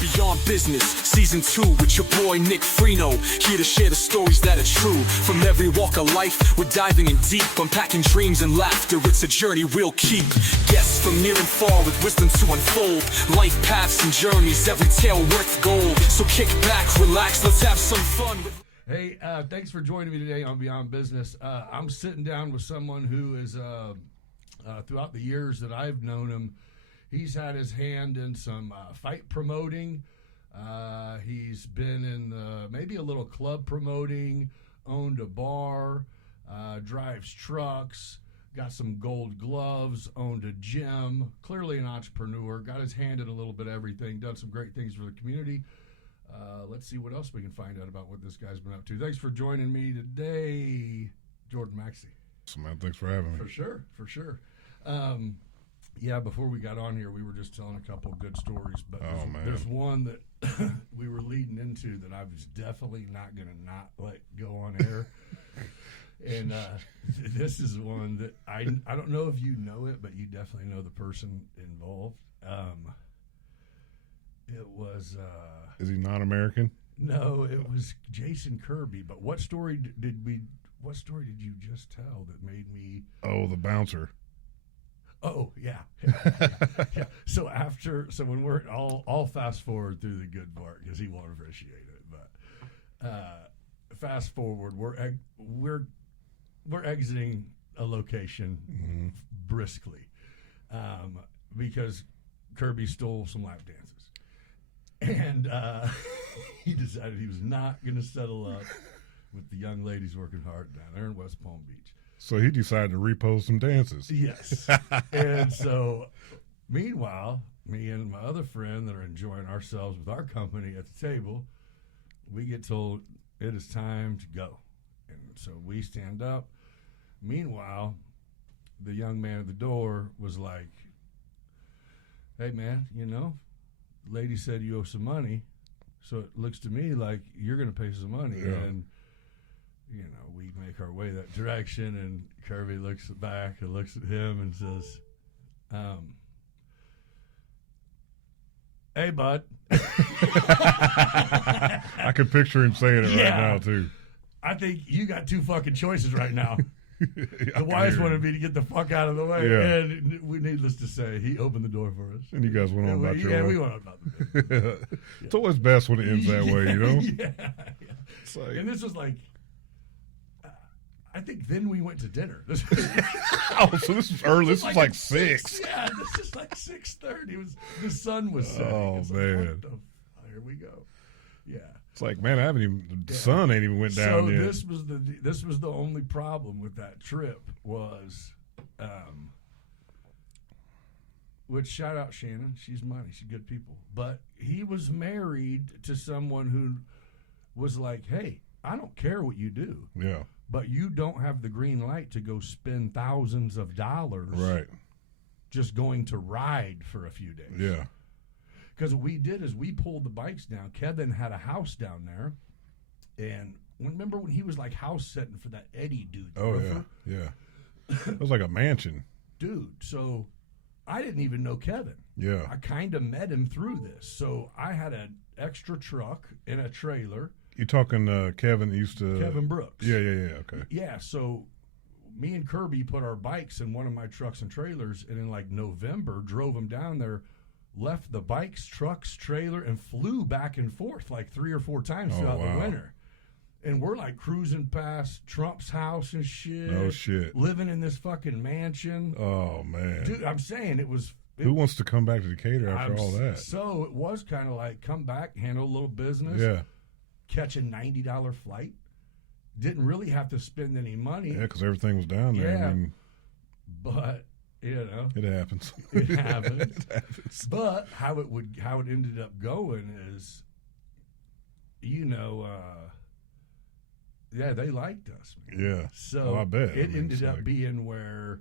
Beyond Business, Season 2 with your boy Nick Freno. Here to share the stories that are true. From every walk of life, we're diving in deep. Unpacking dreams and laughter, it's a journey we'll keep. Guests from near and far with wisdom to unfold. Life paths and journeys, every tale worth gold. So kick back, relax, let's have some fun. Hey, thanks for joining me today on Beyond Business. I'm sitting down with someone who is, throughout the years that I've known him, he's had his hand in some fight promoting. He's been in maybe a little club promoting, owned a bar, drives trucks, got some gold gloves, owned a gym, clearly an entrepreneur, got his hand in a little bit of everything, done some great things for the community. Let's see what else we can find out about what this guy's been up to. Thanks for joining me today, Jordan Maxey. So, man, thanks for having me. For sure. Yeah, before we got on here, we were just telling a couple of good stories, but there's one that we were leading into that I was definitely not going to not let go on air. And this is one that I don't know if you know it, but you definitely know the person involved. It was... Is he not American? No, it was Jason Kirby. But what story did you just tell that made me... Oh, the bouncer. Oh, yeah. Yeah. So when we're I'll fast forward through the good part because he won't appreciate it. But fast forward, we're exiting a location briskly because Kirby stole some lap dances. And he decided he was not going to settle up with the young ladies working hard down there in West Palm Beach. So he decided to repose some dances. Yes. And so, meanwhile, me and my other friend that are enjoying ourselves with our company at the table, we get told it is time to go. And so we stand up. Meanwhile, the young man at the door was like, hey, man, lady said you owe some money, so it looks to me like you're going to pay some money. Yeah. And, we make our way that direction, and Kirby looks back and looks at him and says, hey, bud. I could picture him saying it right now, too. I think you got two fucking choices right now. The wise one would be to get the fuck out of the way. Yeah. And needless to say, he opened the door for us. And you guys went on about your way. Yeah, we went on about the business. It's always best when it ends that way, Yeah. It's like, and this was like, I think then we went to dinner. oh, so this was early. This was like 6. Yeah, this is like 6:30. The sun was setting. Oh, it's man. Like, here we go. Yeah. It's like, man, the sun ain't even went down so yet. this was the only problem with that trip was, which shout out Shannon. She's money. She's good people. But he was married to someone who was like, hey, I don't care what you do. Yeah. But you don't have the green light to go spend thousands of dollars just going to ride for a few days. Yeah. Because what we did is we pulled the bikes down. Kevin had a house down there. And remember when he was like house sitting for that Eddie dude? Oh, yeah. It was like a mansion. Dude, so I didn't even know Kevin. Yeah. I kind of met him through this. So I had an extra truck and a trailer. You talking Kevin used to... Kevin Brooks. Yeah, okay. Yeah, so me and Kirby put our bikes in one of my trucks and trailers, and in like November, drove them down there, left the bikes, trucks, trailer, and flew back and forth like 3 or 4 times throughout the winter. And we're like cruising past Trump's house and shit. No shit. Living in this fucking mansion. Oh, man. Dude, I'm saying it was... Who wants to come back to Decatur after all that? So it was kind of like, come back, handle a little business. Yeah. Catch a $90 flight. Didn't really have to spend any money. Yeah, because everything was down there. Yeah. I mean, but, it happens. It happens. It happens. But how it ended up going is, they liked us, man. Yeah. So I bet. It ended up being where,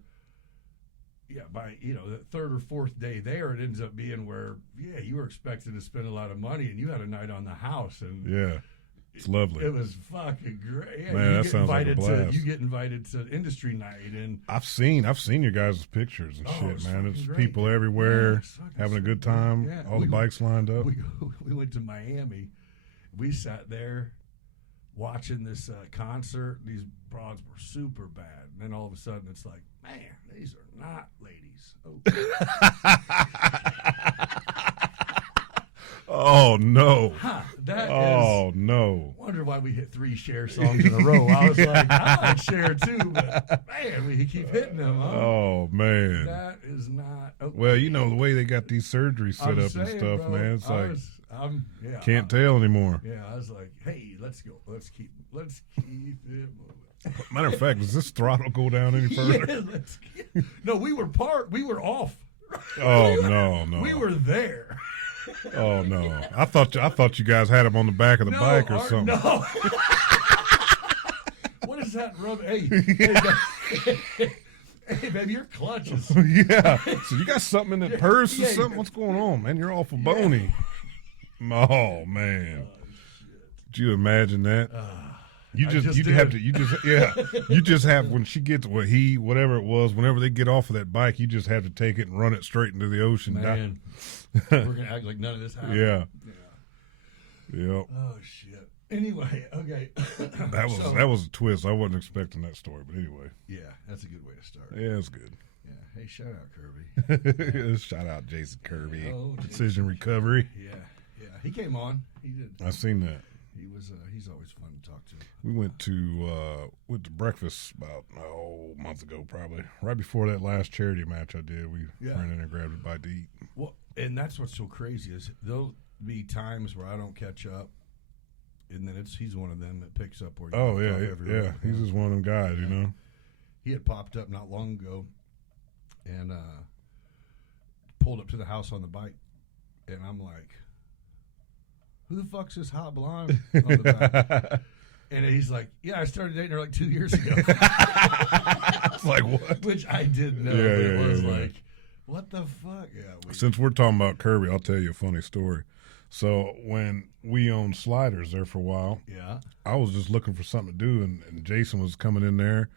by the 3rd or 4th day there, it ends up being where, you were expected to spend a lot of money, and you had a night on the house, and It's lovely. It was fucking great. Yeah, Man, that sounds like a blast. You get invited to industry night, and I've seen your guys' pictures and shit, it's man. fucking There's great. people everywhere Yeah, it's fucking having a good sweet. time. Yeah, All the bikes lined up. We went to Miami. We sat there watching this concert. These broads were super bad, and then all of a sudden it's like, man, these are not ladies. Oh no! That no! Wonder why we hit 3 Cher songs in a row. I was like, I like Cher too, but man, we keep hitting them. Huh? Oh man! That is not. Okay. Well, you know the way they got these surgeries set I'm up saying, and stuff, bro, man. It's like can't tell. tell anymore. Yeah, I was like, hey, let's go. Let's keep it moving. Matter of fact, does this throttle go down any further? Yeah, no, we were off. Oh no! We were there. Oh no! I thought you guys had him on the back of the bike or something. No. What is that rub? Hey, baby, your clutches. Yeah. So you got something in that purse or yeah, something? What's going on, man? You're awful bony. Oh man! Could you imagine that? You just have when she gets whatever it was, whenever they get off of that bike, you just have to take it and run it straight into the ocean. Man, we're gonna act like none of this happened. Yeah. Yep. Oh shit. Anyway, okay. That was a twist. I wasn't expecting that story, but anyway. Yeah, that's a good way to start. Yeah, it's good. Yeah. Hey, shout out Kirby. Shout out Jason Kirby. Oh, Precision Recovery. Yeah. He came on. He did. I seen that. He was. He's always fun to talk to. We went to breakfast about a month ago, probably right before that last charity match I did. We ran in and grabbed a bite to eat. Well, and that's what's so crazy is there'll be times where I don't catch up, and then he's one of them that picks up where. Yeah. He's just one of them guys, you know. He had popped up not long ago, and pulled up to the house on the bike, and I'm like, who the fuck's this hot blonde on the back? And he's like, yeah, I started dating her like 2 years ago. It's like, what? Which I didn't know. Yeah, but it was yeah. like, what the fuck? Yeah. Since we're talking about Kirby, I'll tell you a funny story. So when we owned Sliders there for a while, I was just looking for something to do, and Jason was coming in there,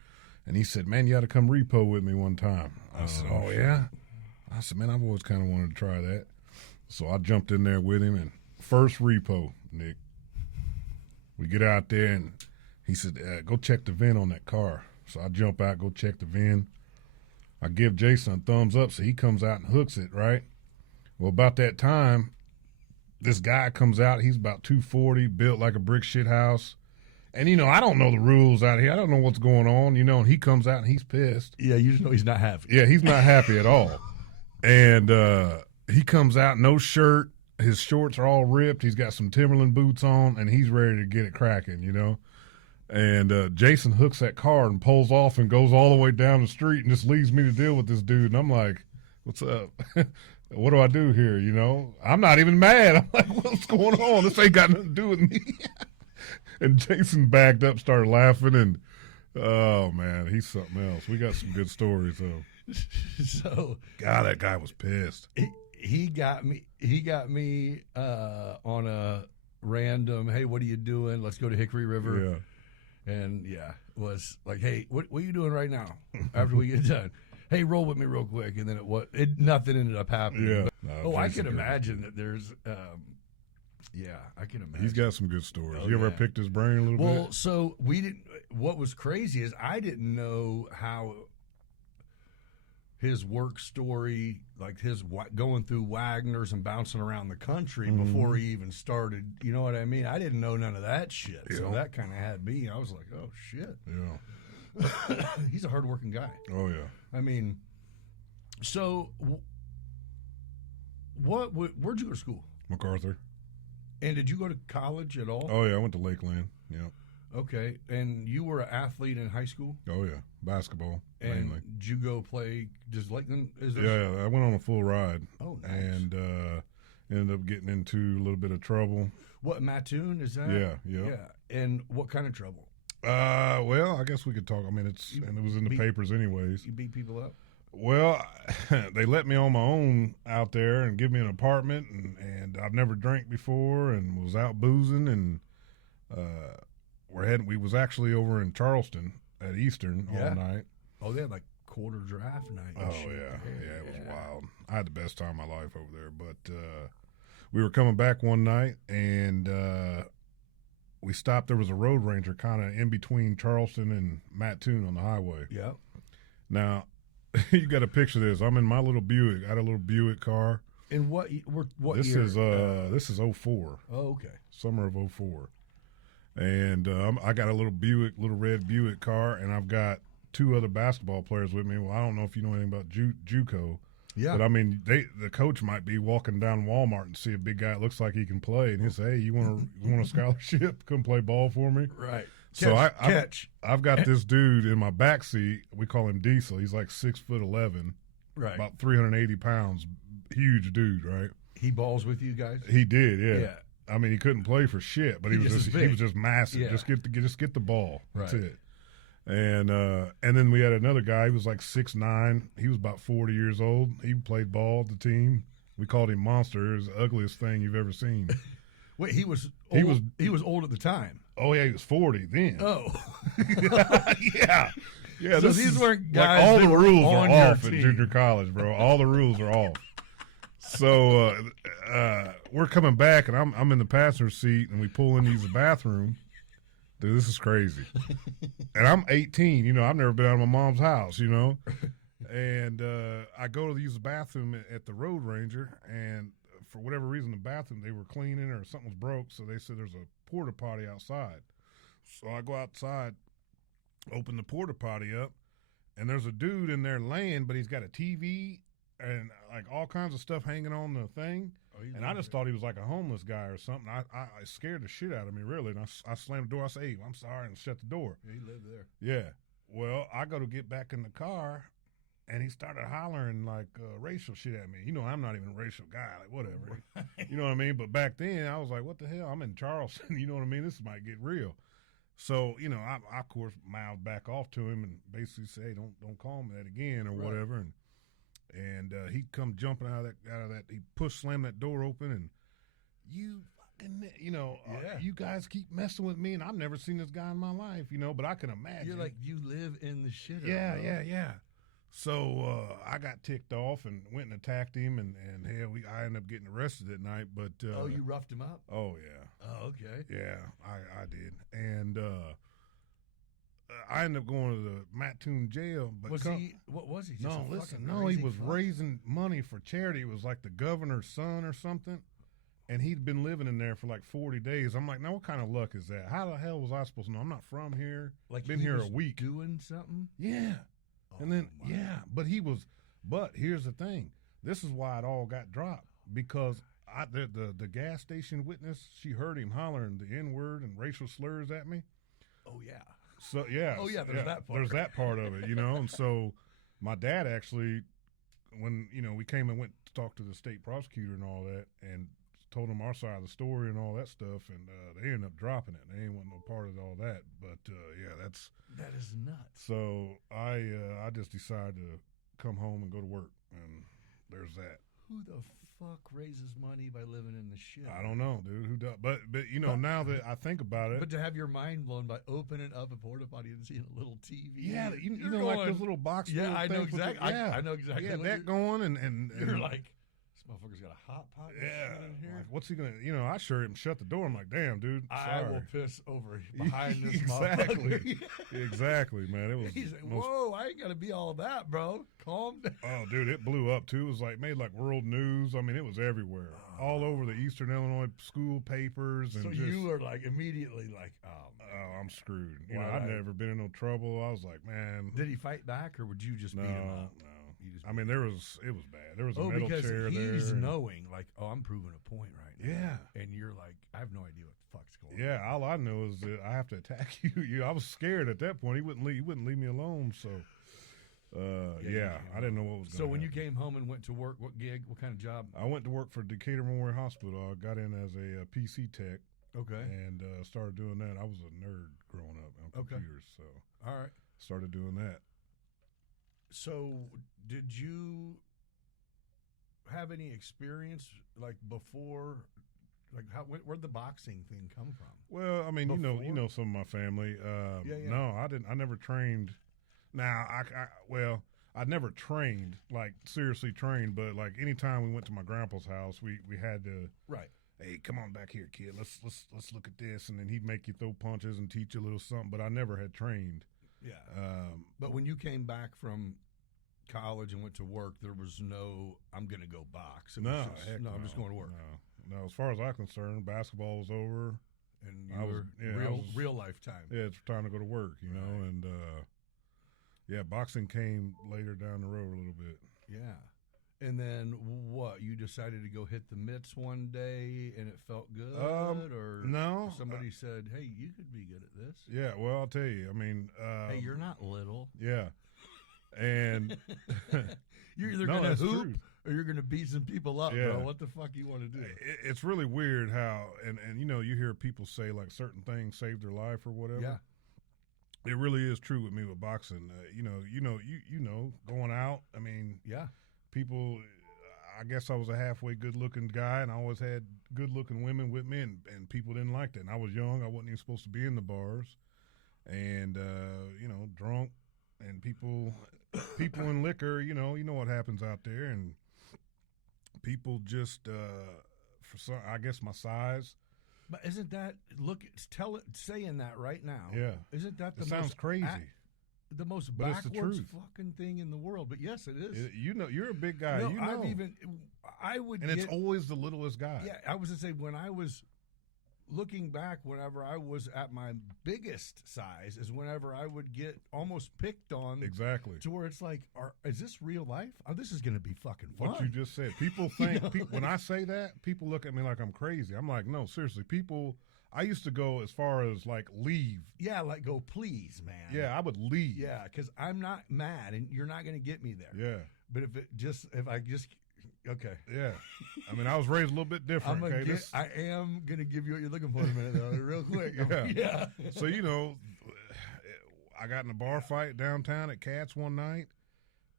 and he said, man, you got to come repo with me one time. I said, oh, yeah? I said, man, I've always kind of wanted to try that. So I jumped in there with him, and first repo, Nick, we get out there, and he said, go check the VIN on that car. So I jump out, go check the VIN. I give Jason a thumbs up, so he comes out and hooks it, right? Well, about that time, this guy comes out. He's about 240, built like a brick shit house. And, you know, I don't know the rules out here. I don't know what's going on, you know, and he comes out and he's pissed. Yeah, you just know he's not happy. Yeah, he's not happy at all. And he comes out, no shirt. His shorts are all ripped. He's got some Timberland boots on, and he's ready to get it cracking, you know. And Jason hooks that car and pulls off and goes all the way down the street and just leaves me to deal with this dude. And I'm like, what's up? What do I do here, you know? I'm not even mad. I'm like, what's going on? This ain't got nothing to do with me. And Jason backed up, started laughing, and, oh, man, he's something else. We got some good stories, though. So, God, that guy was pissed. He got me on a random, hey, what are you doing? Let's go to Hickory River. Yeah. And was like, hey, what are you doing right now after we get done? Hey, roll with me real quick. And then nothing ended up happening. Yeah. But, I can imagine that there's I can imagine. He's got some good stories. Oh, You ever yeah. picked his brain a little bit? Well, so we didn't. What was crazy is I didn't know how his work story, like his going through Wagner's and bouncing around the country before he even started. You know what I mean? I didn't know none of that shit. Yeah. So that kind of had me. I was like, oh shit. Yeah. He's a hardworking guy. Oh, yeah. I mean, so where'd you go to school? MacArthur. And did you go to college at all? Oh, yeah. I went to Lakeland. Yeah. Okay. And you were an athlete in high school? Oh, yeah. Basketball, And mainly. did you go play just Lakeland? Yeah, I went on a full ride. Oh, nice. And ended up getting into a little bit of trouble. What, Mattoon, is that? Yeah. And what kind of trouble? Well, I guess we could talk. I mean, and it was in the papers anyways. You beat people up? Well, they let me on my own out there and give me an apartment, and I've never drank before and was out boozing, and We was actually over in Charleston at Eastern all night. Oh, they had like quarter draft night. Oh yeah, it was wild. I had the best time of my life over there. But we were coming back one night, and we stopped. There was a road ranger kind of in between Charleston and Mattoon on the highway. Yep. Now, you got to picture this. I'm in my little Buick. I had a little Buick car. And what this year? This is 04. Oh, okay. Summer of 04. And I got a little red Buick car, and I've got 2 other basketball players with me. Well, I don't know if you know anything about JUCO. Yeah. But I mean, the coach might be walking down Walmart and see a big guy that looks like he can play, and he'll say, "Hey, you want a scholarship? Come play ball for me." Right. I've got this dude in my back seat. We call him Diesel. He's like 6'11", right, about 380 pounds, huge dude, right? He balls with you guys. He did, yeah. I mean, he couldn't play for shit, but he was just massive. Yeah. Just get the ball. That's right. it. And then we had another guy. He was like 6'9". He was about 40 years old. He played ball at the team. We called him Monster. It was the ugliest thing you've ever seen. Wait, he was old at the time. Oh yeah, he was 40 then. Oh, yeah. So these weren't guys. Like all the rules are are off at junior college, bro. All the rules are off. So we're coming back, and I'm in the passenger seat, and we pull in to use the bathroom. Dude, this is crazy. And I'm 18. You know, I've never been out of my mom's house, you know. And I go to use the bathroom at the Road Ranger, and for whatever reason, the bathroom, they were cleaning or something was broke, so they said there's a porta potty outside. So I go outside, open the porta potty up, and there's a dude in there laying, but he's got a TV and like all kinds of stuff hanging on the thing. And I just thought he was like a homeless guy or something. I scared the shit out of me, really. And I slammed the door. I said, "Hey, I'm sorry," and shut the door. Yeah, he lived there. Yeah. Well, I go to get back in the car, and he started hollering like racial shit at me. You know, I'm not even a racial guy, like whatever. You know what I mean? But back then, I was like, what the hell? I'm in Charleston. You know what I mean? This might get real. So, you know, I of course mouthed back off to him and basically said, "Hey, don't call me that again," or whatever. And he come jumping out of that. He slammed that door open, and you fucking, you know, you guys keep messing with me, and I've never seen this guy in my life, you know. But I can imagine. You're like, you live in the shit. Yeah. So I got ticked off and went and attacked him, and hell, I ended up getting arrested that night. But you roughed him up? Oh yeah. Oh, okay. Yeah, I did, and I ended up going to the Mattoon jail. But what was he? No, listen, no, he was raising money for charity. It was like the governor's son or something, and he'd been living in there for like 40 days. I'm like, now what kind of luck is that? How the hell was I supposed to know? I'm not from here. Like, been here a week. Doing something? Yeah. And then, my. But here's the thing. This is why it all got dropped, because the gas station witness, she heard him hollering the N-word and racial slurs at me. Oh, yeah. So, yeah. Oh, yeah, there's that part. There's that part of it, you know. And so my dad actually, when, you know, we came and went to talk to the state prosecutor and all that, and told him our side of the story and all that stuff, and they ended up dropping it. They ain't want no part of all that. But, that is nuts. So I just decided to come home and go to work, and there's that. Who the fuck raises money by living in the shit? I don't know, dude. Who does? But you know, now that I think about it, but to have your mind blown by opening up a porta potty and seeing a little TV. Yeah, you know, going, like those little box. Yeah, I know exactly. I know exactly. Yeah, that going and you're like, this motherfucker's got a hot pot. Yeah, in here. Like, what's he gonna? You know, I sure him shut the door. I'm like, damn, dude. Sorry. I will piss over behind this motherfucker. Exactly, man. It was. He's like, whoa, I ain't gotta be all that, bro. Calm down. Oh, dude, it blew up too. It was like made like world news. I mean, it was everywhere, all over the Eastern Illinois school papers. And so you were like immediately like, oh, I'm screwed. You know, I'd never been in no trouble. I was like, man. Did he fight back, or would you just beat him up? No. I mean, it was bad. There was a metal chair there. He's knowing, like, I'm proving a point right now. Yeah. And you're like, I have no idea what the fuck's going on. Yeah, all I know is that I have to attack you. I was scared at that point. He wouldn't leave me alone. So, I didn't know what was going on. So when you came home and went to work, what gig, what kind of job? I went to work for Decatur Memorial Hospital. I got in as a PC tech. Okay. And started doing that. I was a nerd growing up on computers. So, all right. Started doing that. So, did you have any experience, like, before Like, where'd the boxing thing come from? Well, I mean, Before? you know some of my family. Yeah. No, I didn't. I never trained. Now, I never trained, like seriously trained, but like anytime we went to my grandpa's house, we had to. Right. Hey, come on back here, kid. Let's look at this, and then he'd make you throw punches and teach you a little something. But I never had trained. Yeah. But when you came back from college and went to work, there was no, I'm going to go box. It was just, I'm just going to work. No, as far as I'm concerned, basketball was over. And real lifetime. Yeah, it's time to go to work, you know. And, boxing came later down the road a little bit. Yeah. And then what? You decided to go hit the mitts one day and it felt good? Or no. Somebody said, hey, you could be good at this? Yeah, well, I'll tell you. I mean. Hey, you're not little. Yeah. And. You're either going to hoop or you're going to beat some people up, bro. What the fuck you want to do? It's really weird how, and you know, you hear people say like certain things saved their life or whatever. Yeah. It really is true with me with boxing. You know, going out. I mean, yeah. People, I guess I was a halfway good-looking guy, and I always had good-looking women with me, and people didn't like that. And I was young; I wasn't even supposed to be in the bars, and drunk, and people in liquor. You know what happens out there, and people just for some, I guess my size. But isn't that saying that right now? Yeah, isn't that the sounds crazy? The most backwards fucking thing in the world, but yes, it is. You're a big guy. No, it's always the littlest guy. Yeah, I was gonna say when I was looking back, whenever I was at my biggest size, is whenever I would get almost picked on. Exactly. To where it's like, is this real life? Oh, this is gonna be fucking fun. What you just said. People think when I say that, people look at me like I'm crazy. I'm like, no, seriously, people. I used to go as far as like leave. Yeah, like go please, man. Yeah, I would leave. Yeah, because I'm not mad, and you're not going to get me there. Yeah. But okay. Yeah. I mean, I was raised a little bit different. I am going to give you what you're looking for in a minute, though, real quick. Yeah. So, I got in a bar fight downtown at Katz one night,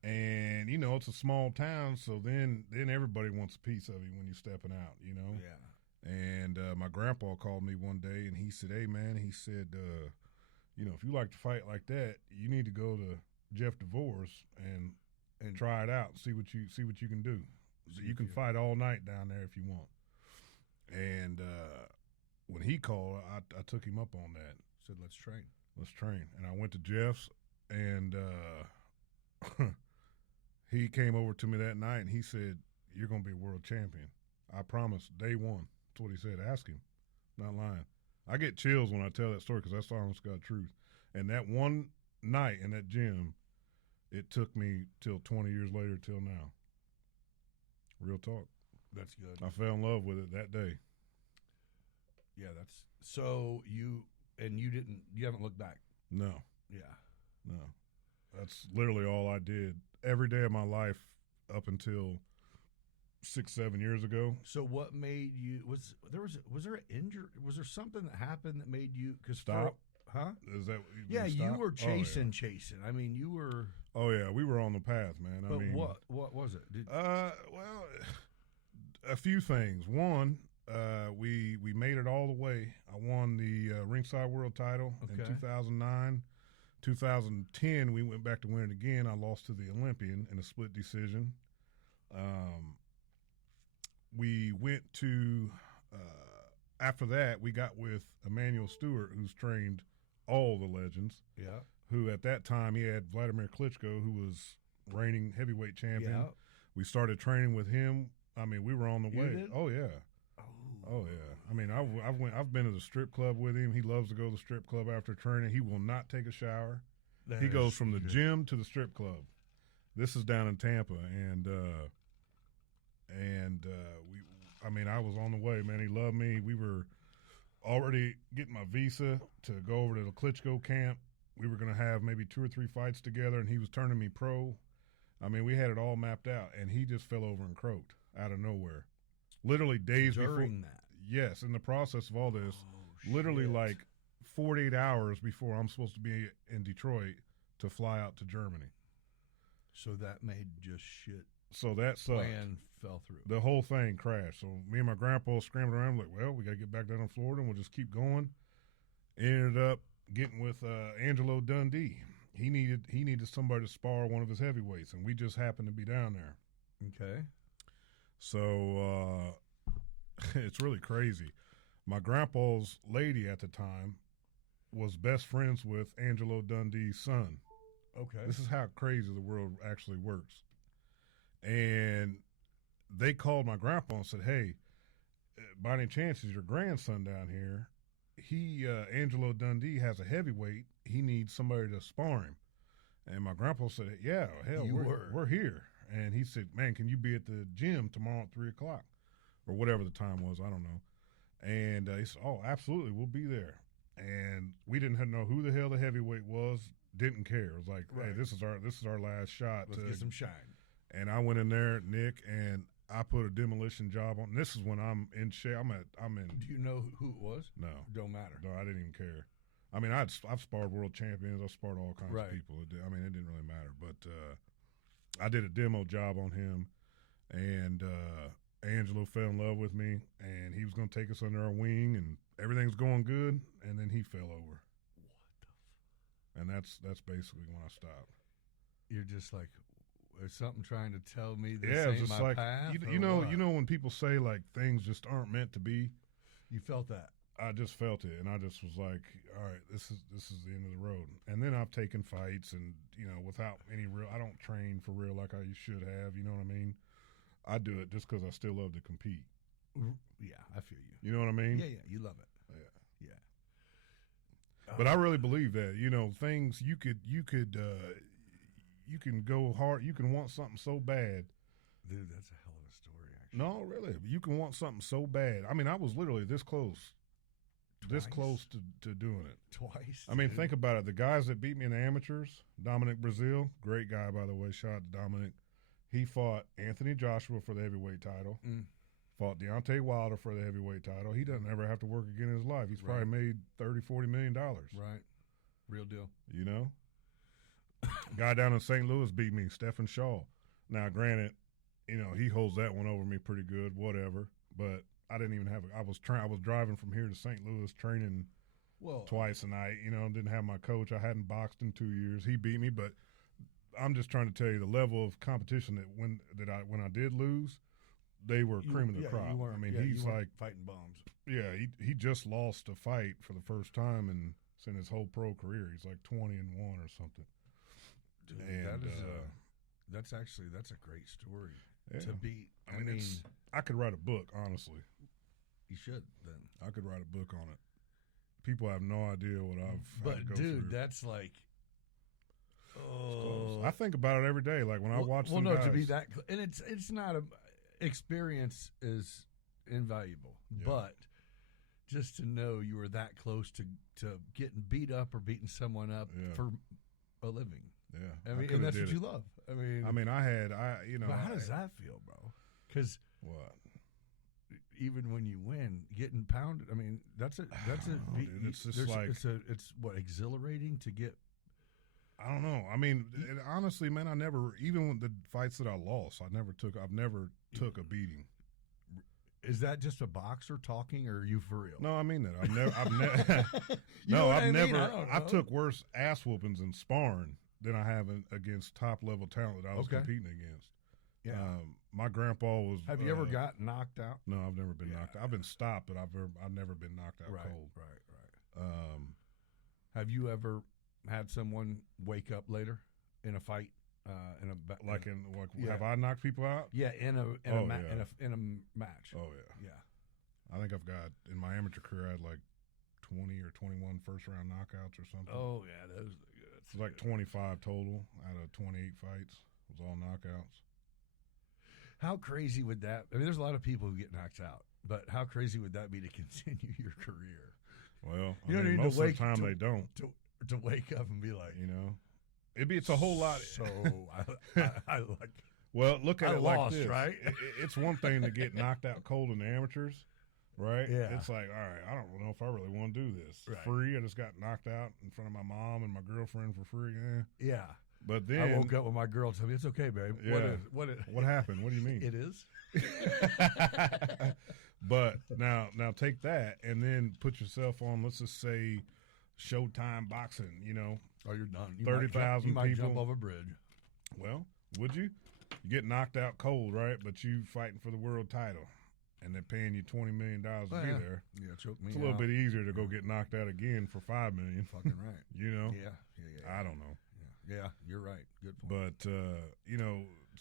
and, it's a small town, so then everybody wants a piece of you when you're stepping out, Yeah. And my grandpa called me one day, and he said, "Hey, man," he said, if you like to fight like that, you need to go to Jeff DeVore's and try it out, see what you can do. So you can fight all night down there if you want." And when he called, I took him up on that. Said, "Let's train." And I went to Jeff's, and he came over to me that night, and he said, "You're going to be a world champion. I promise, day one." That's what he said. Ask him. Not lying. I get chills when I tell that story because that's the honest God truth. And that one night in that gym, it took me till 20 years later till now. Real talk. That's good. I fell in love with it that day. Yeah, that's so you haven't looked back. No. Yeah. No. That's literally all I did every day of my life up until 6-7 years ago. So what made you was there an injury? Was there something that happened that made you stop? Huh? Is that you were chasing. I mean, you were. Oh yeah, we were on the path, man. But what was it? Well, a few things. One, we made it all the way. I won the ringside world title in 2009. 2010, we went back to win it again. I lost to the Olympian in a split decision. We went to, after that, we got with Emmanuel Stewart, who's trained all the legends. Yeah. Who at that time, he had Vladimir Klitschko, who was reigning heavyweight champion. Yeah. We started training with him. I mean, we were on the way. Did? Oh, yeah. Oh, yeah. I mean, I've been to the strip club with him. He loves to go to the strip club after training. He will not take a shower. He goes from the gym to the strip club. This is down in Tampa, and I was on the way, man. He loved me. We were already getting my visa to go over to the Klitschko camp. We were going to have maybe 2 or 3 fights together, and he was turning me pro. I mean, we had it all mapped out, and he just fell over and croaked out of nowhere. Literally days during before. That. Yes, in the process of all this, literally like 48 hours before I'm supposed to be in Detroit to fly out to Germany. So that made just shit So that sucked. Plan fell through. The whole thing crashed. So me and my grandpa scrambled around like, well, we got to get back down to Florida and we'll just keep going. Ended up getting with Angelo Dundee. He needed somebody to spar one of his heavyweights, and we just happened to be down there. Okay. So it's really crazy. My grandpa's lady at the time was best friends with Angelo Dundee's son. Okay. This is how crazy the world actually works. And they called my grandpa and said, hey, by any chance is your grandson down here? Angelo Dundee has a heavyweight. He needs somebody to spar him. And my grandpa said, yeah, hell, we're here. And he said, man, can you be at the gym tomorrow at 3 o'clock? Or whatever the time was, I don't know. And he said, oh, absolutely, we'll be there. And we didn't know who the hell the heavyweight was, didn't care. It was like, hey, this is our last shot. Let's get some shine. And I went in there, Nick, and I put a demolition job on. This is when I'm in shape. I'm in. Do you know who it was? No, don't matter. No, I didn't even care. I mean, I've sparred world champions. I've sparred all kinds of people. It didn't really matter. But I did a demo job on him, and Angelo fell in love with me, and he was going to take us under our wing, and everything's going good, and then he fell over. What the And that's basically when I stopped. You're just like, is something trying to tell me this ain't just my path? You know when people say like things just aren't meant to be. You felt that. I just felt it, and I just was like, all right, this is the end of the road. And then I've taken fights, and without any real, I don't train for real like I should have. You know what I mean? I do it just because I still love to compete. Yeah, I feel you. You know what I mean? Yeah, you love it. Yeah. But I really believe that things you can go hard. You can want something so bad. Dude, that's a hell of a story, actually. No, really. You can want something so bad. I mean, I was literally this close. Twice? This close to doing it. Twice? I mean, think about it. The guys that beat me in the amateurs, Dominic Brazil, great guy, by the way. Shout out to Dominic. He fought Anthony Joshua for the heavyweight title. Fought Deontay Wilder for the heavyweight title. He doesn't ever have to work again in his life. He's probably made $30-40 million. Right. Real deal. Guy down in St. Louis beat me, Stephen Shaw. Now, granted, he holds that one over me pretty good, whatever. But I didn't even have I was driving from here to St. Louis training twice a night. Didn't have my coach. I hadn't boxed in 2 years. He beat me, but I'm just trying to tell you the level of competition that when I did lose, they were cream of the crop. I mean, he's like fighting bombs. Yeah, he just lost a fight for the first time in his whole pro career. He's like 20-1 or something. Dude, and that's a great story to beat. I mean, I could write a book, honestly. You should then. I could write a book on it. People have no idea what I've. But dude, through. That's like. Oh, I think about it every day. Like when I watch. Well, guys, to be that, and it's not a experience is invaluable, but just to know you were that close to getting beat up or beating someone up for a living. Yeah, I mean, and that's what you love. I mean, but how does that feel, bro? Because what? Even when you win, getting pounded. I mean, that's a. Dude, it's just like it's what exhilarating to get. I don't know. I mean, honestly, man, I never, even with the fights that I lost, I've never took a beating. Is that just a boxer talking, or are you for real? No, I mean that. I've took worse ass whoopings in sparring than I have against top level talent that I was competing against. Yeah. My grandpa was. Have you ever got knocked out? No, I've never been knocked out. I've been stopped, but I've never been knocked out cold. Right. Have you ever had someone wake up later in a fight? Have I knocked people out? Yeah, in a match. Oh yeah. Yeah. I think I've got in my amateur career I had like 20 or 21 first round knockouts or something. Oh yeah, those are good. It's like 25 total out of 28 fights. It was all knockouts. How crazy would that? I mean, there's a lot of people who get knocked out, but how crazy would that be to continue your career? Well, most of the time they don't. To wake up and be like, it's a whole lot. So I like. Well, look at it lost, like this, right? It's one thing to get knocked out cold in the amateurs, right? Yeah. It's like, all right, I don't know if I really want to do this. Right. Free, I just got knocked out in front of my mom and my girlfriend for free. Yeah. But then I woke up with my girl telling me, it's okay, babe. Yeah. What happened? What do you mean? It is. But now take that and then put yourself on, let's just say, Showtime boxing, Oh, you're done. 30,000 You might people. jump off a bridge. Well, would you? You get knocked out cold, right? But you fighting for the world title, and they're paying you $20 million to be there. Yeah, choke me. It's a little bit easier to go get knocked out again for $5 million. Fucking right. Yeah. I don't know. Yeah, you're right. Good point. But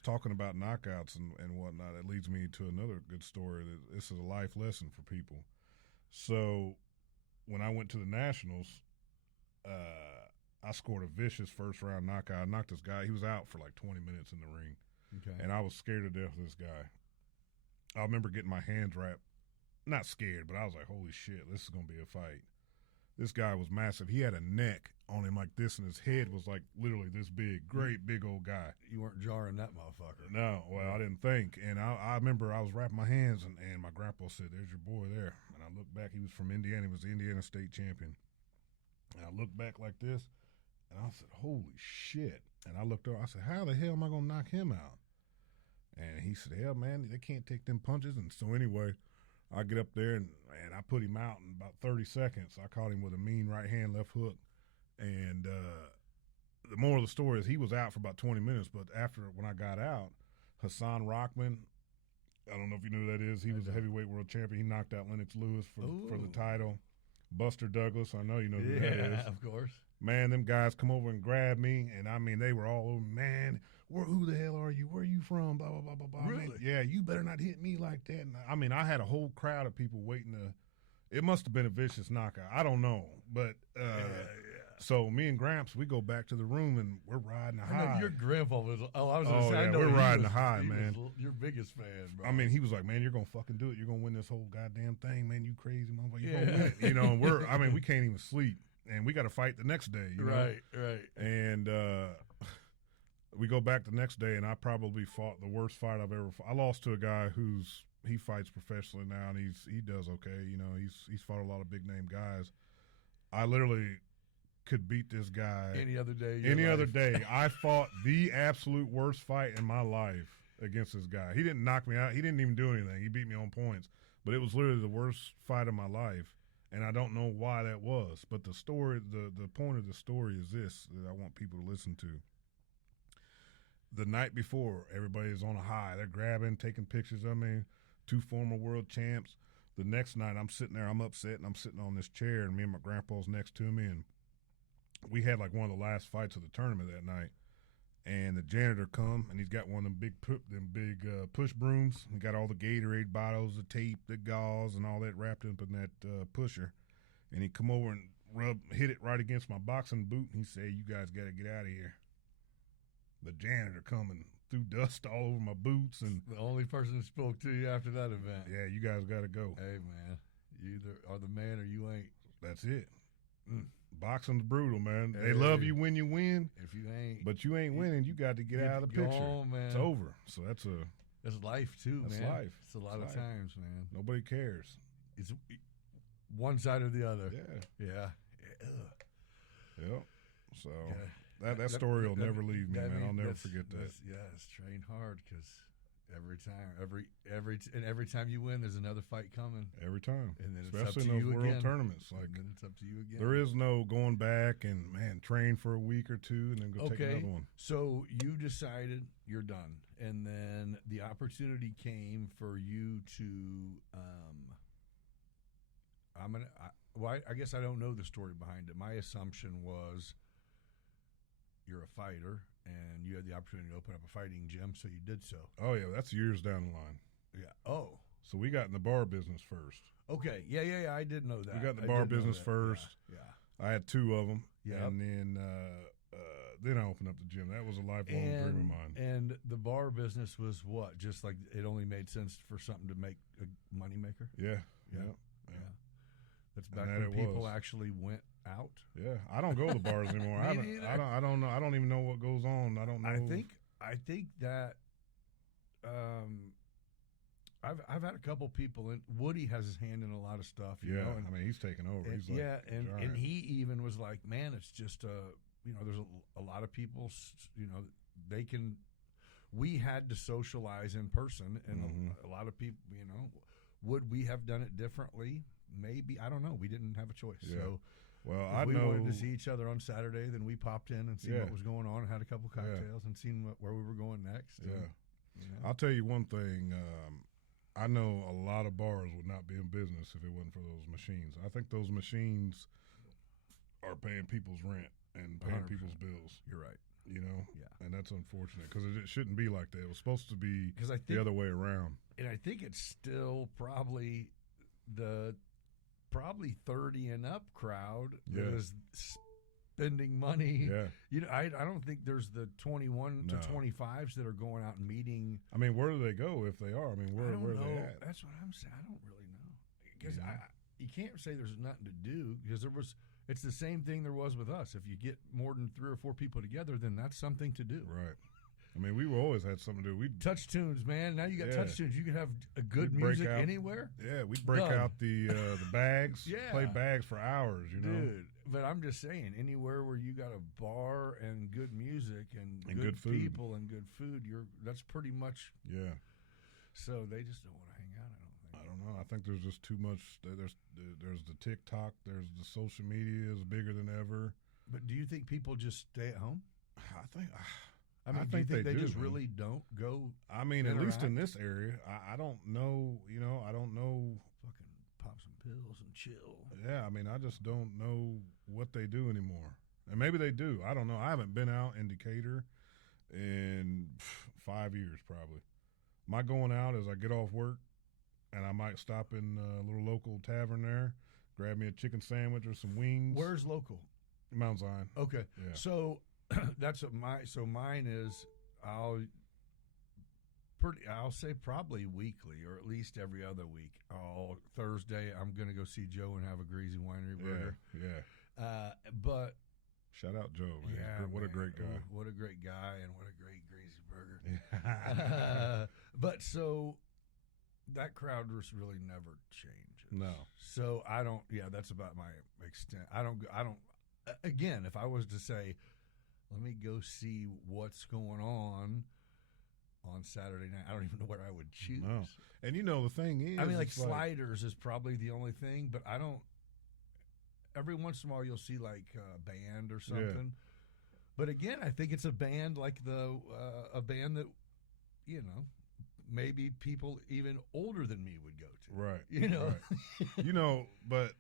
talking about knockouts and whatnot, it leads me to another good story. This is a life lesson for people. So when I went to the Nationals, I scored a vicious first round knockout. I knocked this guy. He was out for like 20 minutes in the ring. Okay. And I was scared to death of this guy. I remember getting my hands wrapped. Not scared, but I was like, holy shit, this is going to be a fight. This guy was massive. He had a neck on him like this, and his head was like literally this big. Great big old guy. You weren't jarring that motherfucker. No, well, I didn't think. And I remember I was wrapping my hands, and my grandpa said, there's your boy there. And I looked back. He was from Indiana. He was the Indiana state champion. And I looked back like this, and I said, holy shit. And I looked over. I said, how the hell am I going to knock him out? And he said, hell, man, they can't take them punches. And so anyway, I get up there, and I put him out in about 30 seconds. I caught him with a mean right hand, left hook. And the moral of the story is he was out for about 20 minutes. But when I got out, Hassan Rockman, I don't know if you know who that is. He was a heavyweight world champion. He knocked out Lennox Lewis for the title. Buster Douglas, I know you know who that is. Yeah, of course. Man, them guys come over and grab me, and I mean, they were all over, man, who the hell are you? Where are you from? Blah, blah, blah, blah, blah. Really? Man, yeah, you better not hit me like that. And I mean, I had a whole crowd of people waiting to, it must have been a vicious knockout. I don't know. But, so me and Gramps, we go back to the room, and we're riding a high. I know your grandpa was, I was going to say, I yeah, know we're he riding was- a high, he man. was your biggest fan, bro. I mean, he was like, man, you're going to fucking do it. You're going to win this whole goddamn thing, man. You crazy motherfucker. You're going to win it. And we can't even sleep. And we got to fight the next day, Right. And we go back the next day, and I probably fought the worst fight I've ever fought. I lost to a guy he fights professionally now, and he does okay. He's fought a lot of big name guys. I literally could beat this guy Any other day. other day. I fought the absolute worst fight in my life against this guy. He didn't knock me out. He didn't even do anything. He beat me on points, but it was literally the worst fight of my life. And I don't know why that was. But the story, the point of the story is this that I want people to listen to. The night before, everybody is on a high. They're grabbing, taking pictures of me, 2 former world champs. The next night, I'm sitting there, I'm upset, and I'm sitting on this chair, and me and my grandpa's next to me. And we had like one of the last fights of the tournament that night. And the janitor come, and he's got one of them big push brooms. He got all the Gatorade bottles, the tape, the gauze, and all that wrapped up in that pusher. And he come over and hit it right against my boxing boot, and he said, you guys got to get out of here. The janitor coming threw dust all over my boots. And The only person who spoke to you after that event. yeah, you guys got to go. Hey, man, you either are the man or you ain't. That's it. Boxing's brutal, man. They love you when you win. If you ain't. But you ain't winning, you got to get out of the picture. On, man. It's over. So that's life, too, That's man. life. It's a lot It's of life. times, man. nobody cares. It's one side or the other. Yeah. Yeah. Yep. So that story will never leave me, man. I'll never forget that. It's train hard because every time you win, there's another fight coming. Every time. And then especially it's up to in those you world again. tournaments. Like And then it's up to you again. there is no going back and train for a week or two and then go take another one. So you decided you're done, and then the opportunity came for you to. I guess I don't know the story behind it. My assumption was you're a fighter, and you had the opportunity to open up a fighting gym, so you did so. Oh yeah, that's years down the line. Yeah. Oh. So we got in the bar business first. Okay. Yeah. I did know that. We got in the I bar did know business that. first. Yeah. I had 2 of them. Yep. And then I opened up the gym. That was a lifelong dream of mine. And the bar business was what? Just like it only made sense for something to make a moneymaker? Yeah. That's back And that when it people was. actually went out. Yeah. I don't go to bars anymore. I Me neither. don't know. I don't even know what goes on. I don't know. I think that I've had a couple people, and Woody has his hand in a lot of stuff. You know, and, I mean, he's taking over. and, He's like and giant. he even was like, man, it's just there's a lot of people, we had to socialize in person, and a lot of people, would we have done it differently? Maybe. I don't know. We didn't have a choice. Yeah. So, well, if we wanted to see each other on Saturday, then we popped in and see what was going on, and had a couple cocktails, and seen where we were going next. Yeah. And, I'll tell you one thing. I know a lot of bars would not be in business if it wasn't for those machines. I think those machines are paying people's rent and paying 100%. people's bills. You're right. Yeah, and that's unfortunate because it shouldn't be like that. It was supposed to be the other way around. And I think it's still probably the 30 and up crowd that is spending money. Yeah. I don't think there's the 21 to 25s that are going out and meeting. I mean, where do they go if they are? I mean, where are they at? That's what I'm saying. I don't really know. Because you can't say there's nothing to do, because it's the same thing there was with us. If you get more than 3 or 4 people together, then that's something to do. Right. I mean, we always had something to do. We'd touch tunes, man. Now you got touch tunes. You can have a good music anywhere. Yeah, we'd break out the bags, play bags for hours, Dude, but I'm just saying, anywhere where you got a bar and good music and good food. people and good food, that's pretty much. Yeah. So they just don't want to hang out, I don't think. I don't know. I think there's just too much. There's the TikTok. There's the social media is bigger than ever. But do you think people just stay at home? I think. I think they just really don't go. I mean, at least in this area, I don't know. I don't know. Fucking pop some pills and chill. Yeah, I mean, I just don't know what they do anymore. And maybe they do. I don't know. I haven't been out in Decatur in 5 years probably. My going out is I get off work, and I might stop in a little local tavern there, grab me a chicken sandwich or some wings. Where's local? Mount Zion. Okay. Yeah. So that's what mine is. I'll say probably weekly, or at least every other week. Thursday I'm gonna go see Joe and have a greasy winery burger. Yeah. But shout out Joe, man. Yeah, what a great guy. What a great guy, and what a great greasy burger. But so that crowd just really never changes. No. So I don't. Yeah, that's about my extent. I don't. Again, if I was to say, let me go see what's going on Saturday night, I don't even know where I would choose. No. And the thing is, I mean, like Sliders is probably the only thing, but I don't. Every once in a while, you'll see like a band or something. Yeah. But again, I think it's a band like a band that, maybe people even older than me would go to. Right. Right. But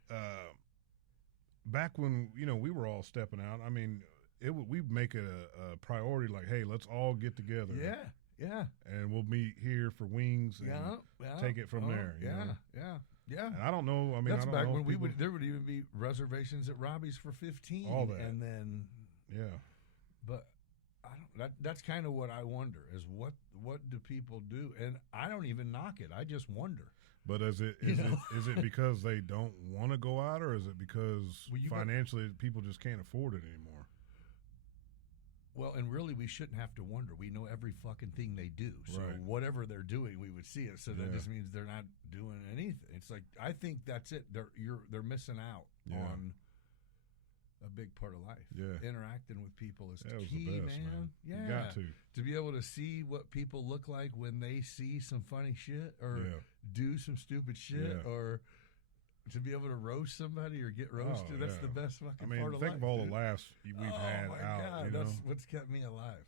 back when, we were all stepping out, I mean, we'd make it a priority, like, hey, let's all get together. Yeah. Yeah. And we'll meet here for wings and take it from there. Yeah. And I don't know. I mean, that's I don't back know when there would even be reservations at Robbie's for 15. All that. And then. Yeah. But that's kind of what I wonder is what do people do? And I don't even knock it. I just wonder. But is it because they don't want to go out, or is it because financially people just can't afford it anymore? Well, and really, we shouldn't have to wonder. We know every fucking thing they do. So whatever they're doing, we would see it. So that just means they're not doing anything. It's like, I think that's it. They're missing out on a big part of life. Yeah. Interacting with people is that key, was the best, man. Yeah. You got to be able to see what people look like when they see some funny shit or do some stupid shit or to be able to roast somebody or get roasted. That's the best fucking part of life. Think of all the laughs we've had my out. God, that's what's kept me alive.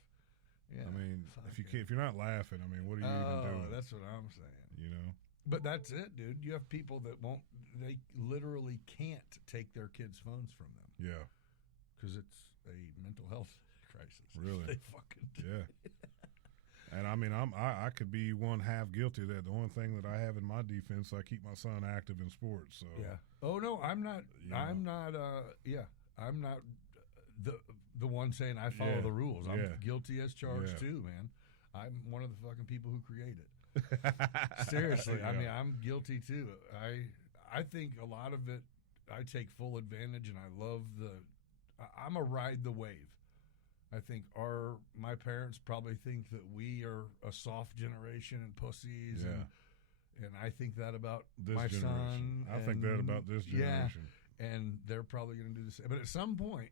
Yeah. I mean, if you're not laughing, I mean, what are you even doing? That's what I'm saying. But that's it, dude. You have people that they literally can't take their kids' phones from them. Yeah. Because it's a mental health crisis. Really? They fucking do. Yeah. And I mean, I could be one half guilty of that. The only thing that I have in my defense, I keep my son active in sports. So yeah. Oh no, I'm not. I'm not. I'm not the one saying I follow the rules. I'm guilty as charged too, man. I'm one of the fucking people who create it. Seriously, I mean, I'm guilty too. I think a lot of it, I take full advantage, and I love I'm a ride the wave. I think my parents probably think that we are a soft generation and pussies, and I think that about my son. I think that about this generation. Yeah, and they're probably going to do the same. But at some point,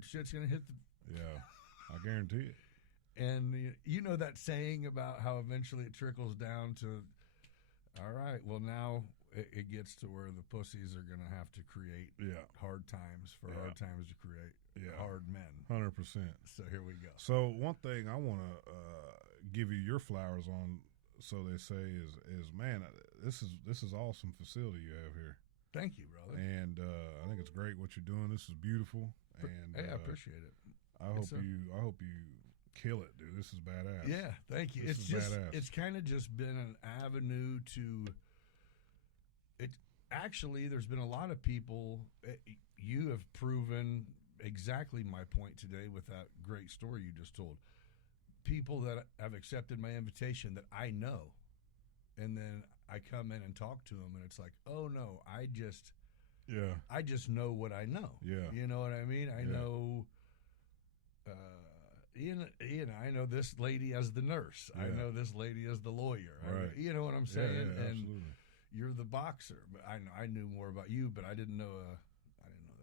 shit's gonna hit the. Yeah, I guarantee it. And you know that saying about how eventually it trickles down to, all right, well now it gets to where the pussies are gonna have to create hard times for hard times to create hard men. 100%. So here we go. So one thing I want to give you your flowers on, so they say, is man, this is awesome facility you have here. Thank you, brother. And I think it's great what you're doing. This is beautiful. And hey, I appreciate it. I hope you kill it, dude. This is badass. Yeah, thank you. This is badass. It's kind of just been an avenue to it. Actually, there's been a lot of people. You have proven exactly my point today with that great story you just told. People that have accepted my invitation that I know, and then I come in and talk to them, and it's like, oh no, I just know what I know. Yeah, you know what I mean. I know. I know this lady as the nurse. I know this lady as the lawyer. Right. You know what I'm saying? Yeah, and absolutely. You're the boxer, but I knew more about you, but I didn't know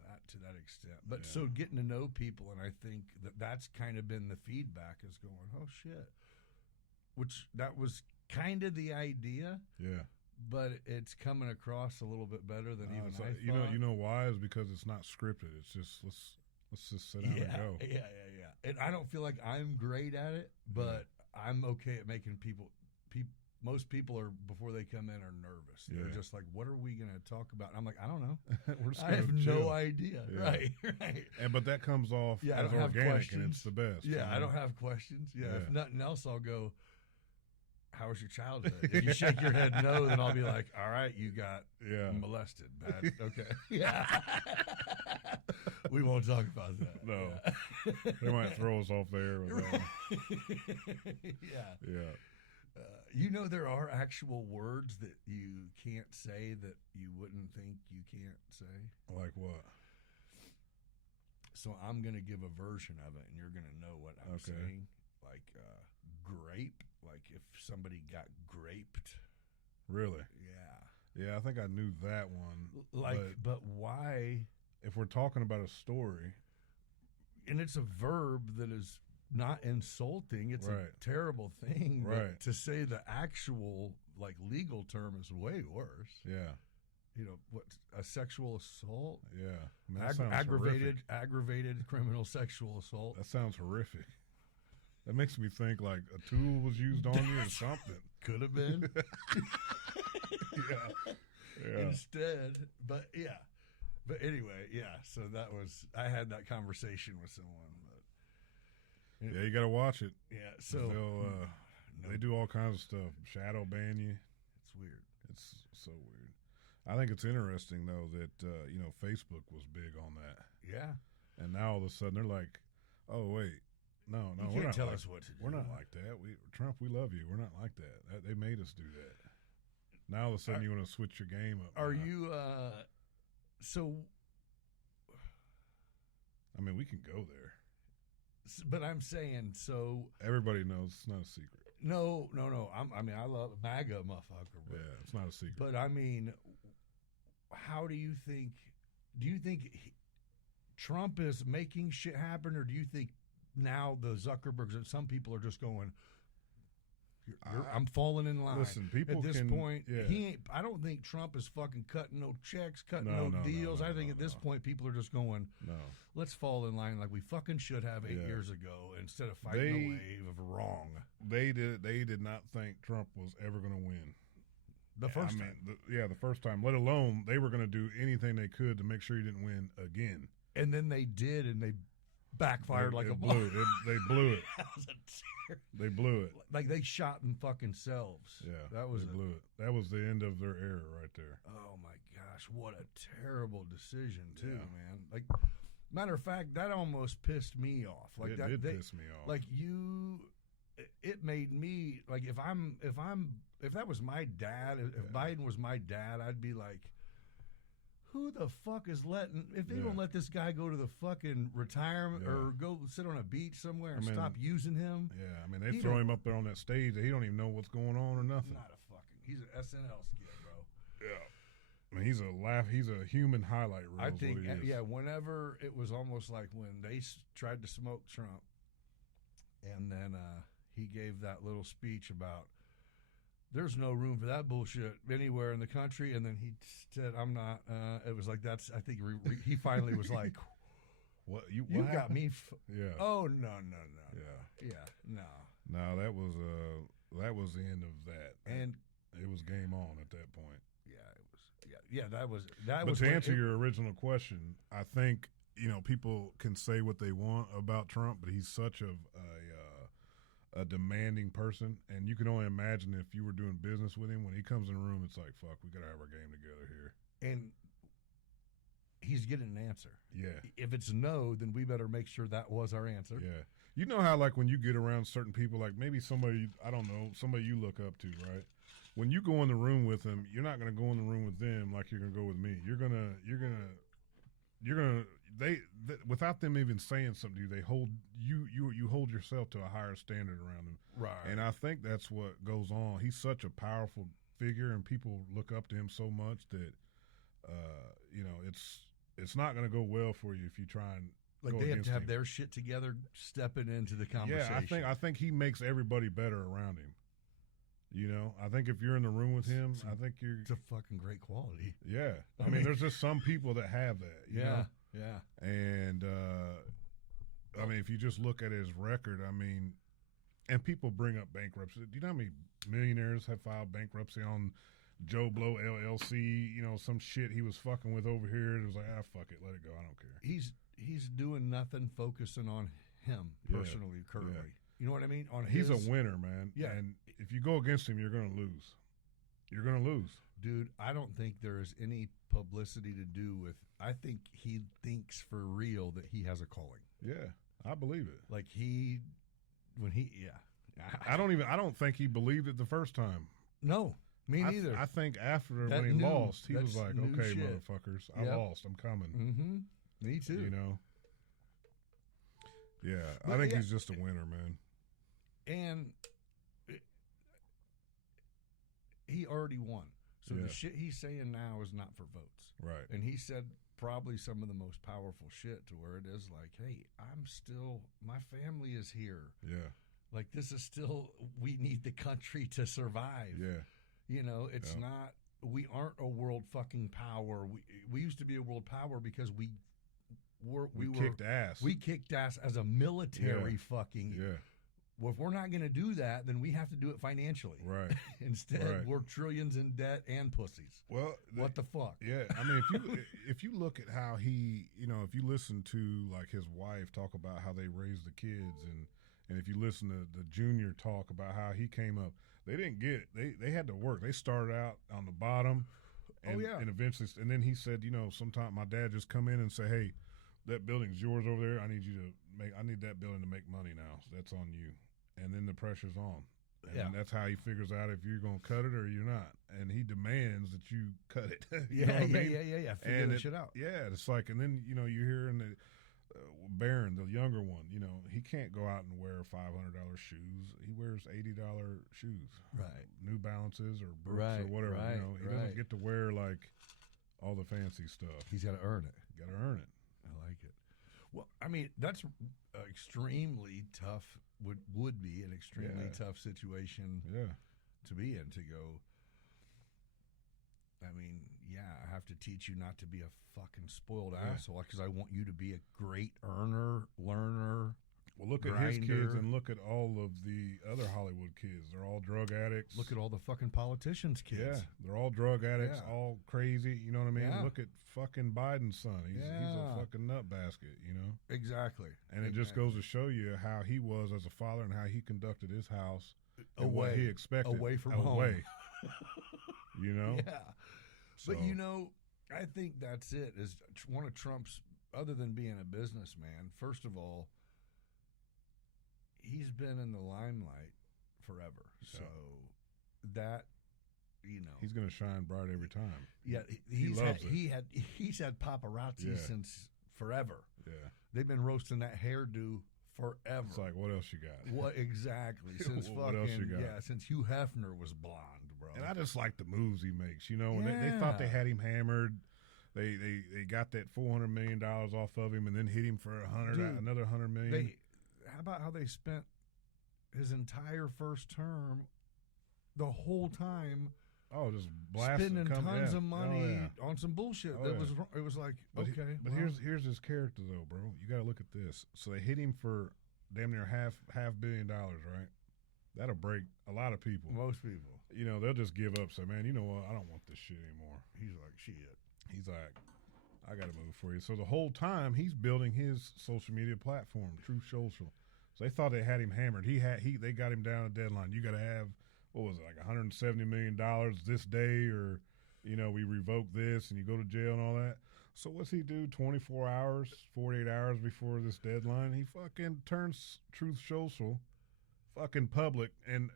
that to that extent. But so getting to know people, and I think that's kind of been the feedback is going, oh shit, which that was kind of the idea. Yeah. But it's coming across a little bit better than even I thought. You know why is because it's not scripted. It's just let's just sit down and go. Yeah. And I don't feel like I'm great at it, but I'm okay at making people. Most people are, before they come in, are nervous. They're just like, "What are we going to talk about?" And I'm like, "I don't know. I have no idea." Yeah. Right. But that comes off as organic, and it's the best. Yeah, I don't have questions. Yeah, if nothing else, I'll go, how was your childhood? If you shake your head no, then I'll be like, all right, you got molested. Bad. Okay. Yeah. We won't talk about that. No. They might throw us off there. Yeah. You know, there are actual words that you can't say that you wouldn't think you can't say. Like what? So I'm going to give a version of it, and you're going to know what I'm saying. Like grape, like if somebody got graped. Really? Yeah. Yeah, I think I knew that one. But why? If we're talking about a story. And it's a verb that is not insulting. It's a terrible thing. But to say the actual, like, legal term is way worse. Yeah. You know, what, a sexual assault? Yeah. I mean, aggravated criminal sexual assault. That sounds horrific. That makes me think like a tool was used on you or something. Could have been. Yeah. Instead, but yeah. But anyway, yeah. So I had that conversation with someone. But you got to watch it. Yeah. So they do all kinds of stuff. Shadow ban you. It's weird. It's so weird. I think it's interesting though that Facebook was big on that. Yeah. And now all of a sudden they're like, oh wait. No, you can't tell us what to do. We're not like that. Trump, we love you. We're not like that. They made us do that. Now all of a sudden you want to switch your game up. Are you? So, I mean, we can go there. But I'm saying so. Everybody knows it's not a secret. No. I mean, I love MAGA, motherfucker. But, yeah, it's not a secret. But I mean, how do you think? Do you think Trump is making shit happen, or do you think now the Zuckerbergs and some people are just going, I'm falling in line. Listen, people at this point, he ain't. I don't think Trump is fucking cutting no checks, cutting no deals. I think at this point, people are just going, let's fall in line like we fucking should have 8 years ago instead of fighting a wave of wrong. They did not think Trump was ever going to win. The first time. The first time, let alone they were going to do anything they could to make sure he didn't win again. And then they did, and they backfired like a blew it. They blew it. They blew it. Like they shot them fucking selves. Yeah, that was blew it. That was the end of their era right there. Oh my gosh, what a terrible decision too, man. Like, matter of fact, that almost pissed me off. Like it did piss me off. Like it made me like if that was my dad, if Biden was my dad, I'd be like, who the fuck is if they don't let this guy go to the fucking retirement or go sit on a beach somewhere and stop using him? Yeah, I mean, they throw him up there on that stage. He don't even know what's going on or nothing. He's an SNL skid, bro. Yeah. I mean, he's a human highlight reel. I think, what he is. yeah. Whenever it was almost like when they tried to smoke Trump, and then he gave that little speech about there's no room for that bullshit anywhere in the country, and then he said, "I'm not." It was like that's. I think he finally was like, What you what got me? Yeah. Oh no. Yeah. No. No, that was the end of that. And it was game on at that point. yeah, it was. Yeah. That was. But to answer your original question, I think people can say what they want about Trump, but he's such a demanding person, and you can only imagine if you were doing business with him when he comes in the room. It's like, fuck, we gotta have our game together here. And he's getting an answer. Yeah. If it's no, then we better make sure that was our answer. Yeah. You know how, like, when you get around certain people, like maybe somebody, I don't know, somebody you look up to, right? When you go in the room with them, you're not going to go in the room with them like you're going to go with me. They without them even saying something to you, they hold you hold yourself to a higher standard around them. Right. And I think that's what goes on. He's such a powerful figure, and people look up to him so much that, it's not going to go well for you if you try and like they have to have their shit together stepping into the conversation. Yeah, I think he makes everybody better around him. I think if you're in the room with him, I think it's a fucking great quality. Yeah. I mean, there's just some people that have that. You know? Yeah. And, I mean, if you just look at his record, I mean, and people bring up bankruptcy. Do you know how many millionaires have filed bankruptcy on Joe Blow LLC, some shit he was fucking with over here? It was like, fuck it, let it go. I don't care. He's doing nothing, focusing on him personally, currently. Yeah. You know what I mean? He's a winner, man. Yeah. And if you go against him, you're going to lose. You're going to lose. Dude, I don't think there is any publicity to do with. I think he thinks for real that he has a calling. Yeah, I believe it. Like I don't think he believed it the first time. No, me neither. I think after when he lost, he was like, okay, shit. Motherfuckers, I lost. I'm coming. Mm-hmm. Me too. Yeah, I think he's just a winner, man. And he already won. So the shit he's saying now is not for votes. Right. And he said probably some of the most powerful shit to where it is like, hey, my family is here. Yeah. Like, this is still, we need the country to survive. Yeah. It's not, we aren't a world fucking power. We used to be a world power because we kicked ass. We kicked ass as a military fucking. Yeah. Well, if we're not going to do that, then we have to do it financially. Right. Instead, we're trillions in debt and pussies. Well, what the fuck? Yeah. I mean, if you look at how he, if you listen to like his wife talk about how they raised the kids, and if you listen to the Junior talk about how he came up, they didn't get it. They had to work. They started out on the bottom. And, and eventually, and then he said, sometimes my dad just come in and say, hey, that building's yours over there. I need that building to make money now. So that's on you. And then the pressure's on. And that's how he figures out if you're going to cut it or you're not. And he demands that you cut it. Yeah. Figure that shit out. Yeah. It's like, and then, you hear in the Barron, the younger one, he can't go out and wear $500 shoes. He wears $80 shoes. Right. New Balances or Brooks or whatever. He doesn't get to wear like all the fancy stuff. He's got to earn it. Got to earn it. I like it. Well, I mean, that's extremely tough. Would be an extremely tough situation to be in, to go, I mean, I have to teach you not to be a fucking spoiled asshole because I want you to be a great earner, learner. Well, look at his kids and look at all of the other Hollywood kids. They're all drug addicts. Look at all the fucking politicians' kids. Yeah, they're all drug addicts, all crazy. You know what I mean? Yeah. Look at fucking Biden's son. He's a fucking nut basket, Exactly. And it just goes to show you how he was as a father and how he conducted his house and away, what he expected. Away from home. Yeah. So, but, I think that's it. Is one of Trump's, other than being a businessman, first of all, he's been in the limelight forever. So that, he's going to shine bright every time. Yeah, he's had paparazzi since forever. Yeah. They've been roasting that hairdo forever. It's like, what else you got? What exactly? Since what else you got? Yeah, since Hugh Hefner was blonde, bro. And I just like the moves he makes. You know, when they thought they had him hammered. They got that $400 million off of him and then hit him for another $100 million. How about how they spent his entire first term, the whole time? Oh, just blasting, spending tons of money on some bullshit. It was like, but here's his character though, bro. You got to look at this. So they hit him for damn near half $1 billion, right? That'll break a lot of people. Most people, you know, they'll just give up. Say, man, you know what? I don't want this shit anymore. He's like, shit. He's like, I got to move for you. So the whole time he's building his social media platform, Truth Social. So they thought they had him hammered. They got him down a deadline. You got to have, what was it, like $170 million this day, or, you know, we revoke this and you go to jail and all that. So what's he do 24 hours, 48 hours before this deadline? He fucking turns Truth Social fucking public and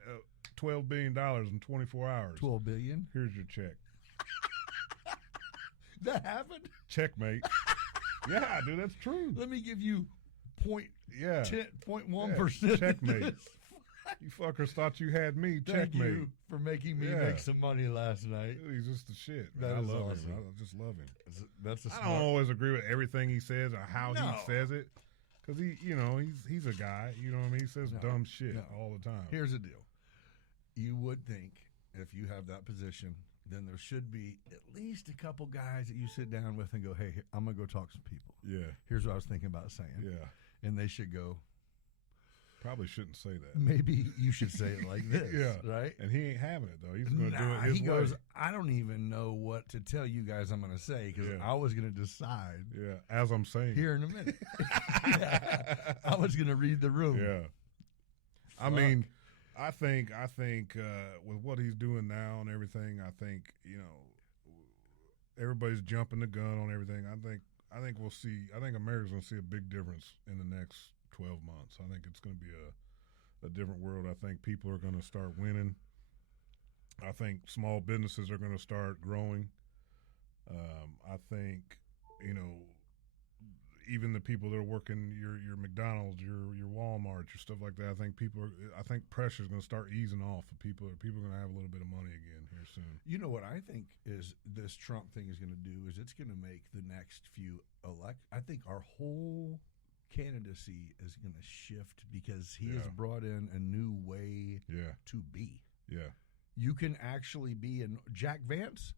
$12 billion in 24 hours. $12 billion? Here's your check. That happened? Checkmate. Yeah, dude, that's true. Let me give you 0.1%. Yeah, checkmate. You fuckers thought you had me. Thank Checkmate. you for making me make some money last night. Dude, he's just the shit. Man. That I is love awesome. him. I just love him. I don't always agree with everything he says or how he says it, because he's a guy. You know what I mean? He says dumb shit all the time. Here's the deal. You would think if you have that position, then there should be at least a couple guys that you sit down with and go, hey, I'm going to go talk to some people. Yeah. Here's what I was thinking about saying. Yeah. And they should go, probably shouldn't say that. maybe you should say it like this. Yeah. Right? And he ain't having it, though. He's going to do it his he goes, way. I don't even know what to tell you guys I'm going to say because I was going to decide. Yeah, as I'm saying. Here in a minute. I was going to read the room. Yeah. I mean, I think with what he's doing now and everything, I think, everybody's jumping the gun on everything. I think we'll see. I think America's going to see a big difference in the next 12 months. I think it's going to be a different world. I think people are going to start winning. I think small businesses are going to start growing. I think, even the people that are working your McDonald's, your Walmart, your stuff like that. I think pressure is going to start easing off of people. People are going to have a little bit of money again here soon. You know what I think is this Trump thing is going to do is it's going to make the next few I think our whole candidacy is going to shift because he has brought in a new way to be. Yeah. You can actually be in Jack Vance,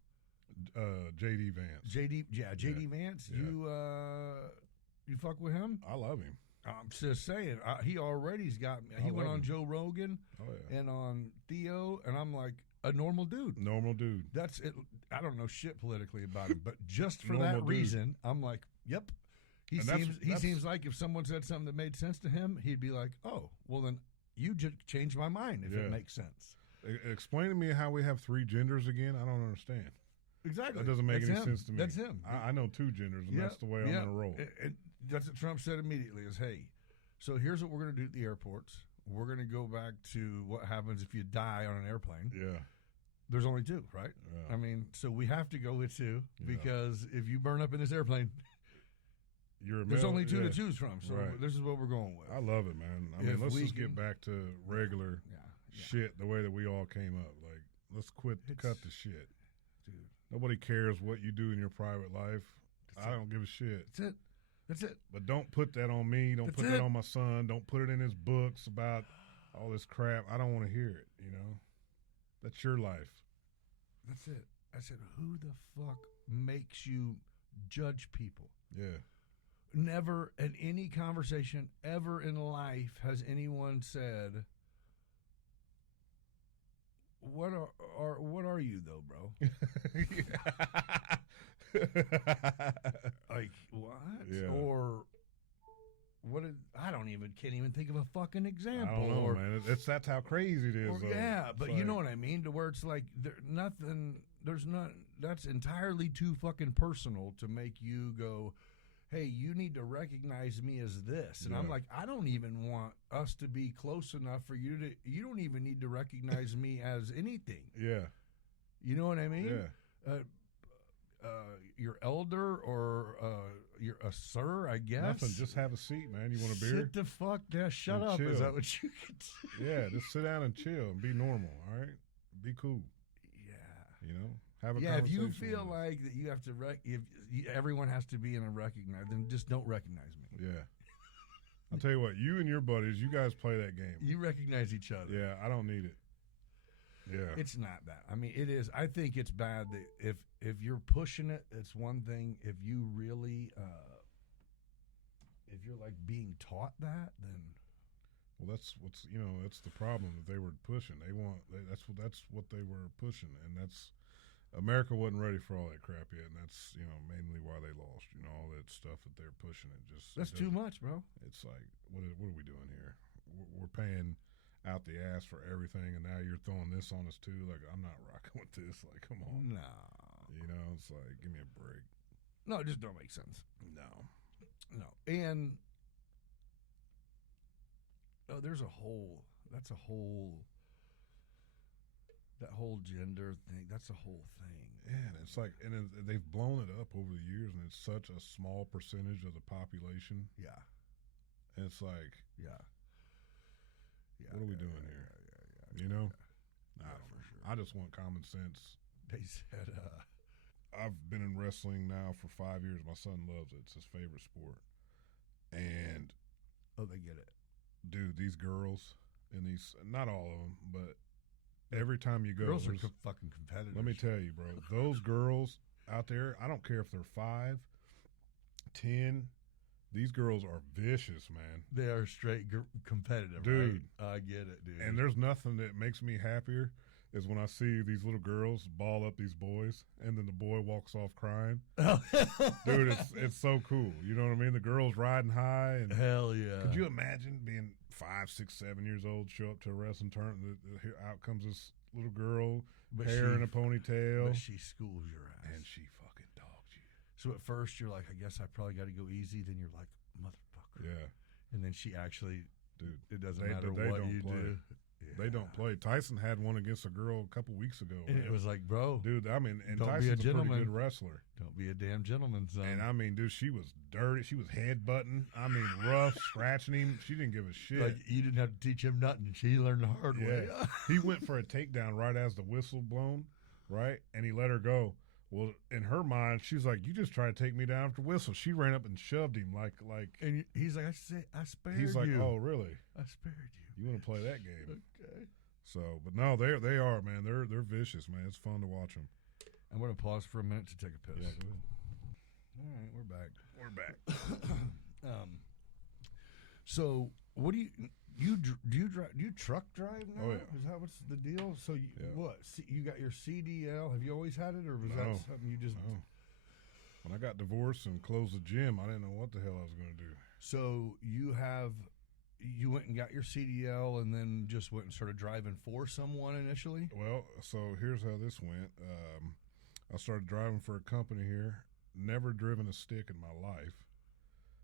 JD Vance. JD Vance. Yeah. You fuck with him? I love him. I'm just saying, he already's got me. He went on Joe Rogan and on Theo, and I'm like a normal dude. Normal dude. That's it. I don't know shit politically about him, but just for that reason, I'm like, yep. He seems like if someone said something that made sense to him, he'd be like, oh, well then you just changed my mind if it makes sense. Explain to me how we have 3 genders again. I don't understand. Exactly. That doesn't make any sense to me. That's him. I know 2 genders, and that's the way I'm going to roll. And that's what Trump said immediately is, hey, so here's what we're going to do at the airports. We're going to go back to what happens if you die on an airplane. Yeah. There's only 2, right? Yeah. I mean, so we have to go with 2 because if you burn up in this airplane, there's only 2 to choose from. So this is what we're going with. I love it, man. I mean, let's just get back to regular shit the way that we all came up. Like, let's cut the shit. Dude. Nobody cares what you do in your private life. I don't give a shit. That's it. But don't put that on me. Don't put that on my son. Don't put it in his books about all this crap. I don't want to hear it, That's your life. That's it. I said, who the fuck makes you judge people? Yeah. Never in any conversation ever in life has anyone said, What are you though, bro? Like what? Yeah. Or what? Can't even think of a fucking example. I don't know, man. That's how crazy it is. But you know what I mean. To where it's like that's entirely too fucking personal to make you go, hey, you need to recognize me as this. And I'm like, I don't even want us to be close enough for you don't even need to recognize me as anything. Yeah. You know what I mean? Yeah. Your elder or you're a sir, I guess. Nothing. Just have a seat, man. You want a beer? Sit the fuck down. Shut up. Chill. Is that what you could do? Yeah, just sit down and chill and be normal, all right? Be cool. You know, have a yeah. If conversation. you feel like that, you have to. Everyone has to be in a recognize, then just don't recognize me. Yeah. I'll tell you what. You and your buddies, you guys play that game. You recognize each other. Yeah, I don't need it. Yeah, it's not that. I mean, it is. I think it's bad that if you're pushing it, it's one thing. If you really, if you're like being taught that, then. Well, that's that's the problem that they were pushing. That's what they were pushing, and that's America wasn't ready for all that crap yet, and that's mainly why they lost. All that stuff that they're pushing. That's too much, bro. It's like what are we doing here? We're paying out the ass for everything, and now you're throwing this on us too. Like I'm not rocking with this. Like come on, no. It's like give me a break. No, it just don't make sense. No, and. Oh, there's that whole gender thing. That's a whole thing. Yeah, and it's like, and they've blown it up over the years, and it's such a small percentage of the population. Yeah. And it's like, yeah. What are we doing here? Yeah. I don't know. Sure. I just want common sense. They said, I've been in wrestling now for 5 years. My son loves it. It's his favorite sport. And they get it. Dude, these girls and these, not all of them, but every time you go, girls are fucking competitors. Let me tell you, bro, those girls out there, I don't care if they're 5, 10, these girls are vicious, man. They are straight competitive, dude. Right? I get it, dude. And there's nothing that makes me happier is when I see these little girls ball up these boys, and then the boy walks off crying. Dude, it's so cool. You know what I mean? The girls riding high. And hell yeah. Could you imagine being 5, 6, 7 years old, show up to a wrestling tournament, out comes this little girl, hair in a ponytail. But she schools your ass. And she fucking dogs you. So at first you're like, I guess I probably got to go easy. Then you're like, motherfucker. Yeah. And then she actually, dude, it doesn't matter what you do. Yeah. They don't play. Tyson had one against a girl a couple weeks ago. And it was like, bro. Dude, I mean, and don't Tyson's be a pretty good wrestler. Don't be a damn gentleman, son. And I mean, dude, she was dirty. She was headbutting. I mean, rough, scratching him. She didn't give a shit. Like, you didn't have to teach him nothing. She learned the hard way. He went for a takedown right as the whistle blown, right? And he let her go. Well, in her mind, she's like, "You just tried to take me down after whistle." She ran up and shoved him like. And he's like, "I spared you." He's like, "Oh, really? I spared you. You want to play that game?" Okay. So, but no, they are, man. They're vicious, man. It's fun to watch them. I'm going to pause for a minute to take a piss. Yeah, go ahead. All right, we're back. We're back. So what do you truck drive now? Oh, yeah. Is that what's the deal? So what? You got your CDL? Have you always had it, or was No. that something you just? No. When I got divorced and closed the gym, I didn't know what the hell I was going to do. So you went and got your CDL, and then just went and started driving for someone initially. Well, so here's how this went. I started driving for a company here. Never driven a stick in my life.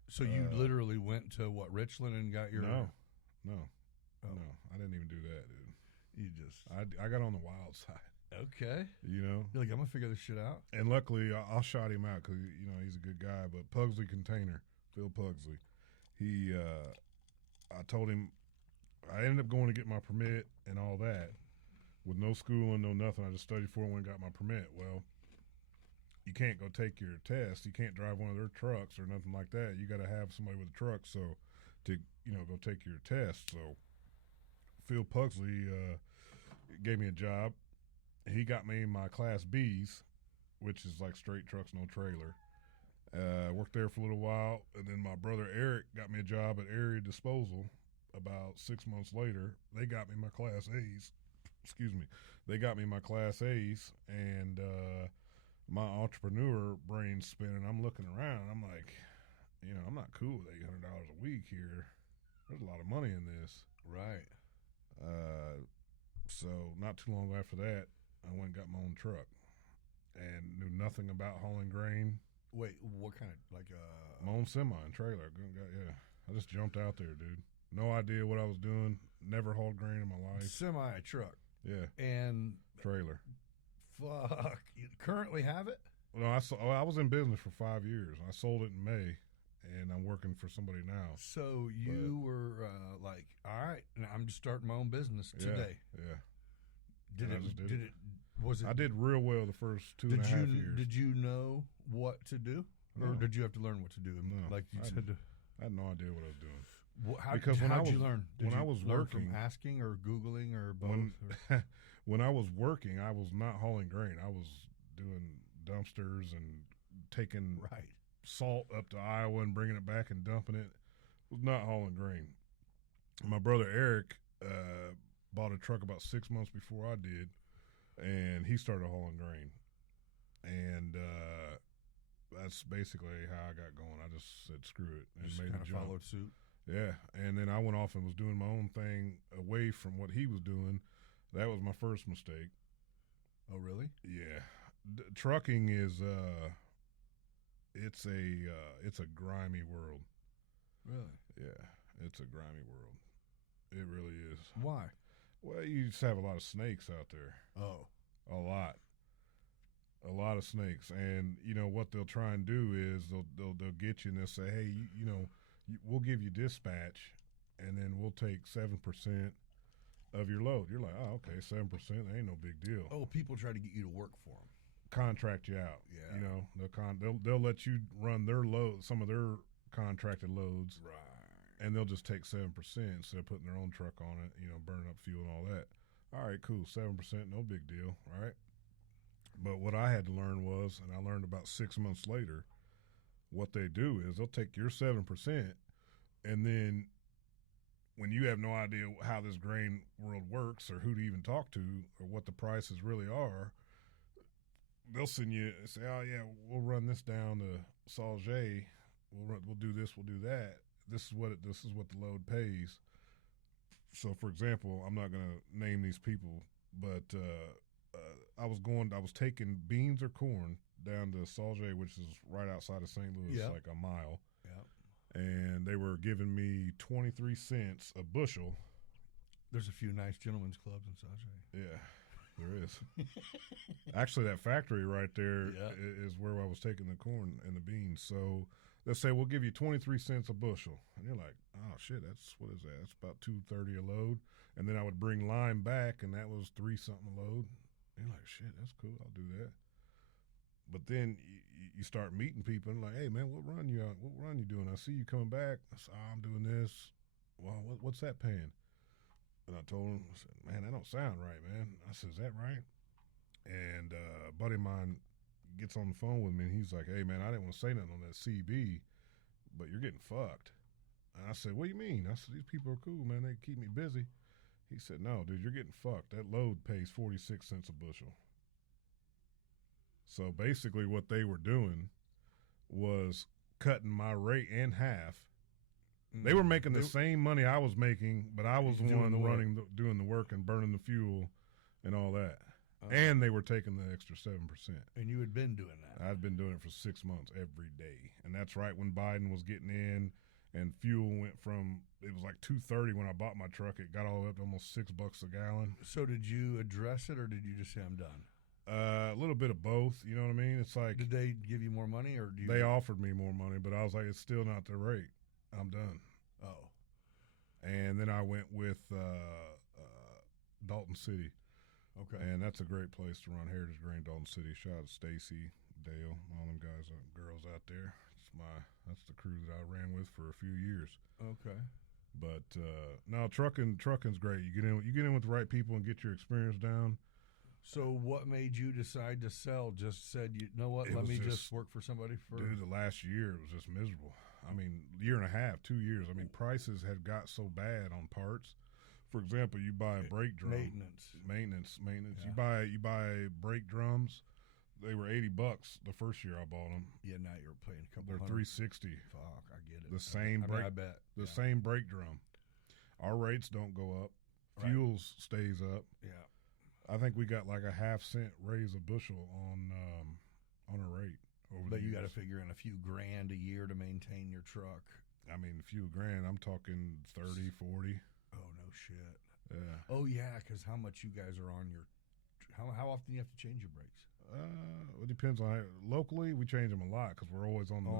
So you literally went to Richland and got your No, Oh. no, I didn't even do that, dude. You just I got on the wild side. Okay. You know, you're like, I'm gonna figure this shit out. And luckily, I shot him out because he's a good guy. But Pugsley Container, Phil Pugsley, I told him I ended up going to get my permit and all that with no schooling, no nothing. I just studied for it when I got my permit. Well, you can't go take your test. You can't drive one of their trucks or nothing like that. You got to have somebody with a truck to go take your test. So Phil Pugsley gave me a job. He got me my Class Bs, which is like straight trucks, no trailer. Worked there for a little while, and then my brother Eric got me a job at Area Disposal. About 6 months later, they got me my Class A's. Excuse me. They got me my Class A's, and my entrepreneur brain's spinning. I'm looking around. I'm like, I'm not cool with $800 a week here. There's a lot of money in this. Right. So not too long after that, I went and got my own truck and knew nothing about hauling grain. Wait, what kind of, my own semi and trailer. Yeah. I just jumped out there, dude. No idea what I was doing. Never hauled grain in my life. Semi truck. Yeah. And trailer. Fuck. You currently have it? No, I was in business for 5 years. I sold it in May, and I'm working for somebody now. So you were like, all right, now I'm just starting my own business today. Yeah. Did I did real well the first 2.5 years. Did you know what to do? Or did you have to learn what to do? No. Like you said. I had no idea what I was doing. Because how'd you learn? Did you I was learn working, from asking or Googling or both? When I was working, I was not hauling grain. I was doing dumpsters and taking salt up to Iowa and bringing it back and dumping it. I was not hauling grain. My brother Eric bought a truck about 6 months before I did, and he started hauling grain. And that's basically how I got going. I just said screw it and just made kind the of jump. followed suit. Yeah, and then I went off and was doing my own thing away from what he was doing. That was my first mistake. Oh, really? Yeah, trucking is it's a grimy world. Really? Yeah, it's a grimy world. It really is. Why? Well, you just have a lot of snakes out there. Oh, a lot of snakes, and you know what they'll try and do is they'll get you and they'll say, hey, we'll give you dispatch, and then we'll take 7% of your load. You're like, oh, okay, 7%, ain't no big deal. Oh, people try to get you to work for them. Contract you out. Yeah. You know, they'll let you run their load, some of their contracted loads. Right. And they'll just take 7% instead of putting their own truck on it, you know, burning up fuel and all that. All right, cool, 7%, no big deal, right? But what I had to learn was, and I learned about 6 months later, what they do is they'll take your 7%, and then when you have no idea how this grain world works or who to even talk to or what the prices really are, they'll send you and say, oh, yeah, we'll run this down to Sauget. We'll do this, we'll do that. This is what the load pays. So, for example, I'm not going to name these people, but I was taking beans or corn down to Sauget, which is right outside of St. Louis, like a mile. Yeah. And they were giving me 23 cents a bushel. There's a few nice gentlemen's clubs in Sauget. Yeah, there is. Actually, that factory right there is where I was taking the corn and the beans. So let's say we'll give you 23 cents a bushel. And you're like, oh, shit, what is that? That's about $2.30 a load. And then I would bring lime back, and that was $3-something a load. And you're like, shit, that's cool. I'll do that. But then you start meeting people and like, hey, man, what run you doing? I see you coming back. I said, I'm doing this. Well, what's that paying? And I told him, I said, man, that don't sound right, man. I said, is that right? And a buddy of mine gets on the phone with me, and he's like, hey, man, I didn't want to say nothing on that CB, but you're getting fucked. And I said, what do you mean? I said, these people are cool, man. They keep me busy. He said, no, dude, you're getting fucked. That load pays 46 cents a bushel. So basically what they were doing was cutting my rate in half. They were making the same money I was making, but I was the one doing the work and burning the fuel and all that. And they were taking the extra 7%. And you had been doing that. I'd been doing it for 6 months every day. And that's right when Biden was getting in and fuel went from, it was like $2.30 when I bought my truck. It got all the way up to almost $6 a gallon. So did you address it, or did you just say I'm done? A little bit of both, you know what I mean? It's like, did they give you more money, or they offered me more money, but I was like, it's still not the rate. I'm done. Oh. And then I went with Dalton City. Okay. And that's a great place to run Heritage Grain, Dalton City. Shout out to Stacy, Dale, all them guys and girls out there. That's the crew that I ran with for a few years. Okay. But no, trucking's great. You get in with the right people and get your experience down. So what made you decide to sell? Just said, you know what, let me just work for somebody for... Dude, the last year it was just miserable. I mean, year and a half, 2 years. I mean, prices had got so bad on parts. For example, you buy a brake drum. Maintenance. Yeah. You buy brake drums. They were $80 the first year I bought them. Yeah, now you're paying a couple They're hundred. $360. Fuck, I get it. The same I bet. The same brake drum. Our rates don't go up. Fuels stays up. Yeah. I think we got like a half-cent raise a bushel on a rate over. But you got to figure in a few grand a year to maintain your truck. I mean, a few grand. I'm talking 30, 40. Oh no shit. Yeah. Oh yeah, because how much you guys are on your? How often do you have to change your brakes? It depends on locally. We change them a lot because we're always on the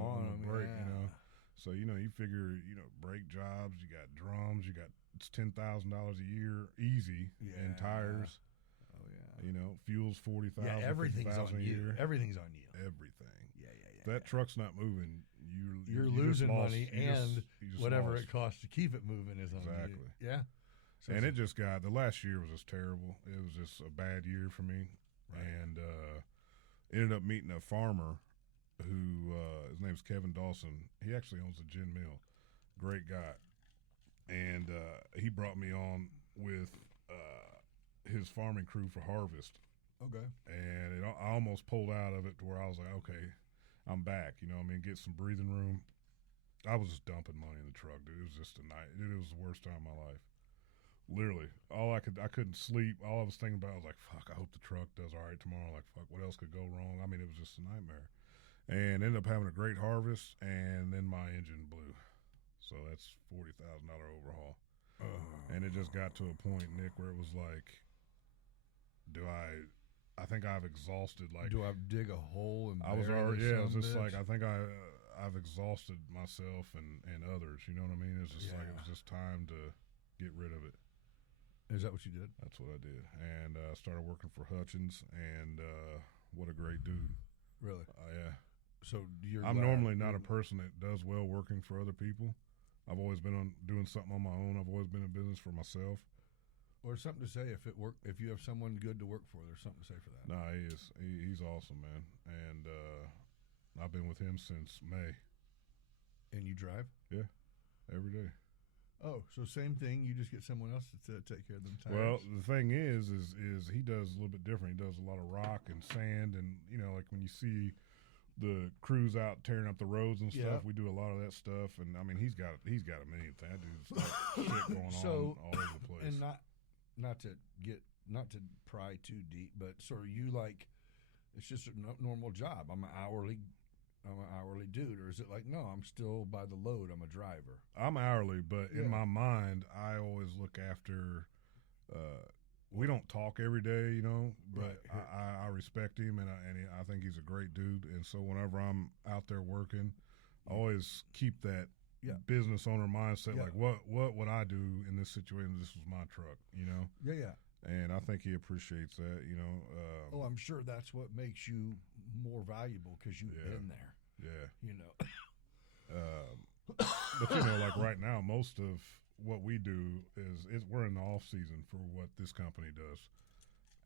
brake. Yeah. You know, so you figure brake jobs. You got drums. It's $10,000 a year easy, and tires. Oh yeah. You know, fuel's 40,000. Yeah, everything's on a you. year. Everything's on you. Everything. Yeah. If that truck's not moving, You're you losing just lost, money, you just whatever lost. it costs to keep it moving is on you. Exactly. Yeah. So And it just got, the last year was just terrible. It was just a bad year for me. Right. And ended up meeting a farmer who, his name's Kevin Dawson. He actually owns a gin mill. Great guy. And he brought me on with his farming crew for harvest. Okay. And I almost pulled out of it to where I was like, okay, I'm back. You know what I mean? Get some breathing room. I was just dumping money in the truck, dude. It was just a night. Dude, it was the worst time of my life. Literally. I couldn't sleep. All I was thinking about was like, fuck, I hope the truck does all right tomorrow. Like, fuck, what else could go wrong? I mean, it was just a nightmare. And ended up having a great harvest, and then my engine blew. So that's $40,000 overhaul. And it just got to a point, Nick, where it was like, I think I've exhausted, like. Do I dig a hole and I was bury already, this yeah, it was son of just a like, bitch? I think I've exhausted myself and others, you know what I mean? It's just like, it was just time to get rid of it. Is that what you did? That's what I did. And started working for Hutchins, and what a great dude. Really? Yeah. So I'm normally not a person that does well working for other people. I've always been doing something on my own. I've always been in business for myself. Or something to say if you have someone good to work for, there's something to say for that. No, he is. He's awesome, man. And I've been with him since May. And you drive? Yeah, every day. Oh, so same thing. You just get someone else to take care of them tires. Well, the thing is he does a little bit different. He does a lot of rock and sand, and you know, like when you see the crews out tearing up the roads and stuff, we do a lot of that stuff. And I mean, he's got a million things. That dude's got shit going on all over the place. And not to pry too deep, but sort of you like it's just a normal job. I'm an hourly dude, or is it like, no, I'm still by the load, I'm a driver? I'm hourly, but in my mind, I always look after. We don't talk every day, you know, but Right. I respect him, and I think he's a great dude. And so whenever I'm out there working, I always keep that business owner mindset. Like, what would I do in this situation? This was my truck, you know. Yeah. And I think he appreciates that, you know. I'm sure that's what makes you more valuable because you've been there. Yeah. You know. But you know, like right now, most of what we do is we're in the off season for what this company does,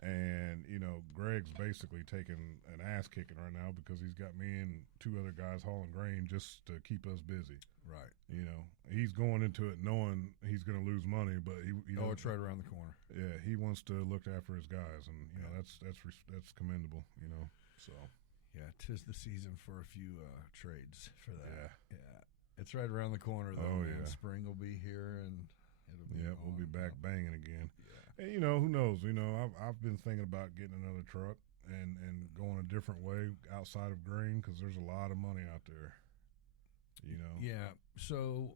and you know, Greg's basically taking an ass kicking right now because he's got me and two other guys hauling grain just to keep us busy. Right. You know, he's going into it knowing he's going to lose money, but it's right around the corner. Yeah, he wants to look after his guys, and you know that's commendable. You know, so yeah, 'tis the season for a few trades for that. Yeah. It's right around the corner, though. Oh, man. yeah. Spring will be here, and it'll be. Yeah, we'll be back banging again. Yeah. And, you know, who knows? You know, I've been thinking about getting another truck and going a different way outside of grain because there's a lot of money out there. You know. Yeah. So.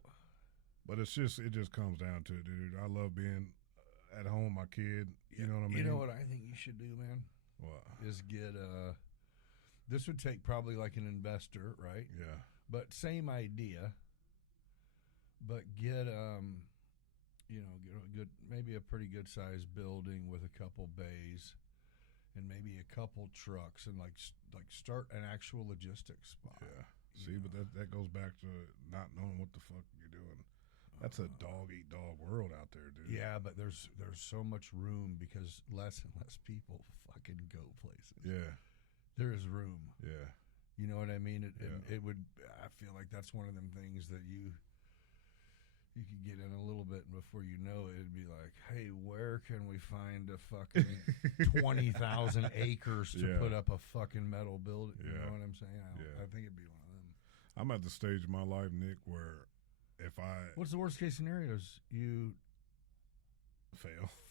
But it just comes down to it, dude. I love being at home with my kid. You know what I mean? You know what I think you should do, man? What? Is get this would take probably like an investor, right? Yeah. But same idea. But get get a good, maybe a pretty good sized building with a couple bays, and maybe a couple trucks, and like start an actual logistics spot. Yeah. See, but that goes back to not knowing what the fuck you're doing. That's a dog eat dog world out there, dude. Yeah, but there's so much room because less and less people fucking go places. Yeah. There is room. Yeah. You know what I mean? It would. I feel like that's one of them things that you could get in a little bit, and before you know it, it'd be like, hey, where can we find a fucking 20,000 acres to put up a fucking metal building? You know what I'm saying? I think it'd be one of them. I'm at the stage of my life, Nick, where if I what's the worst case scenarios? You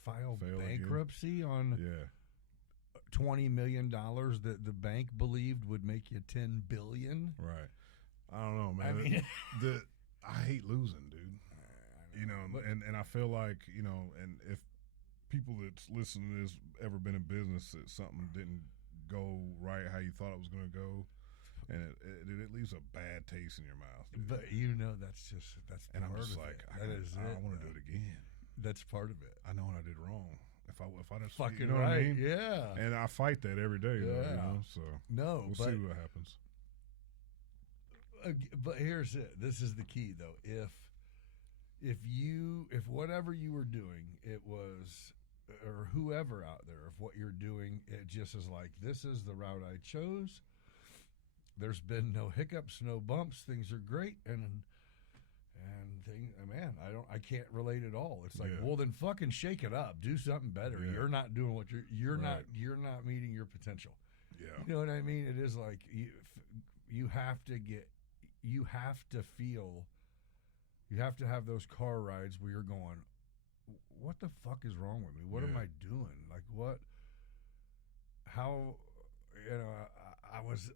file bankruptcy on $20 million that the bank believed would make you $10 billion. Right. I don't know, man. I mean, I hate losing, dude. You know, and I feel like, you know, and if people that's listening to this ever been in business that something didn't go right how you thought it was going to go, and it leaves a bad taste in your mouth, dude. But you know, that's and part I'm just of like, it. I want to do it again. That's part of it. I know what I did wrong. If I just fucking you know right, what I mean? yeah. And I fight that every day, though, you know. So we'll see what happens. But here's it. This is the key, though. If whatever you were doing, it was, or whoever out there, if what you're doing, it just is like, this is the route I chose. There's been no hiccups, no bumps. Things are great, and man, I can't relate at all. It's like, well, then fucking shake it up. Do something better. Yeah. You're not doing what you're not meeting your potential. Yeah. You know what I mean? It is like you have to have those car rides where you're going, what the fuck is wrong with me? What am I doing? Like, how, you know,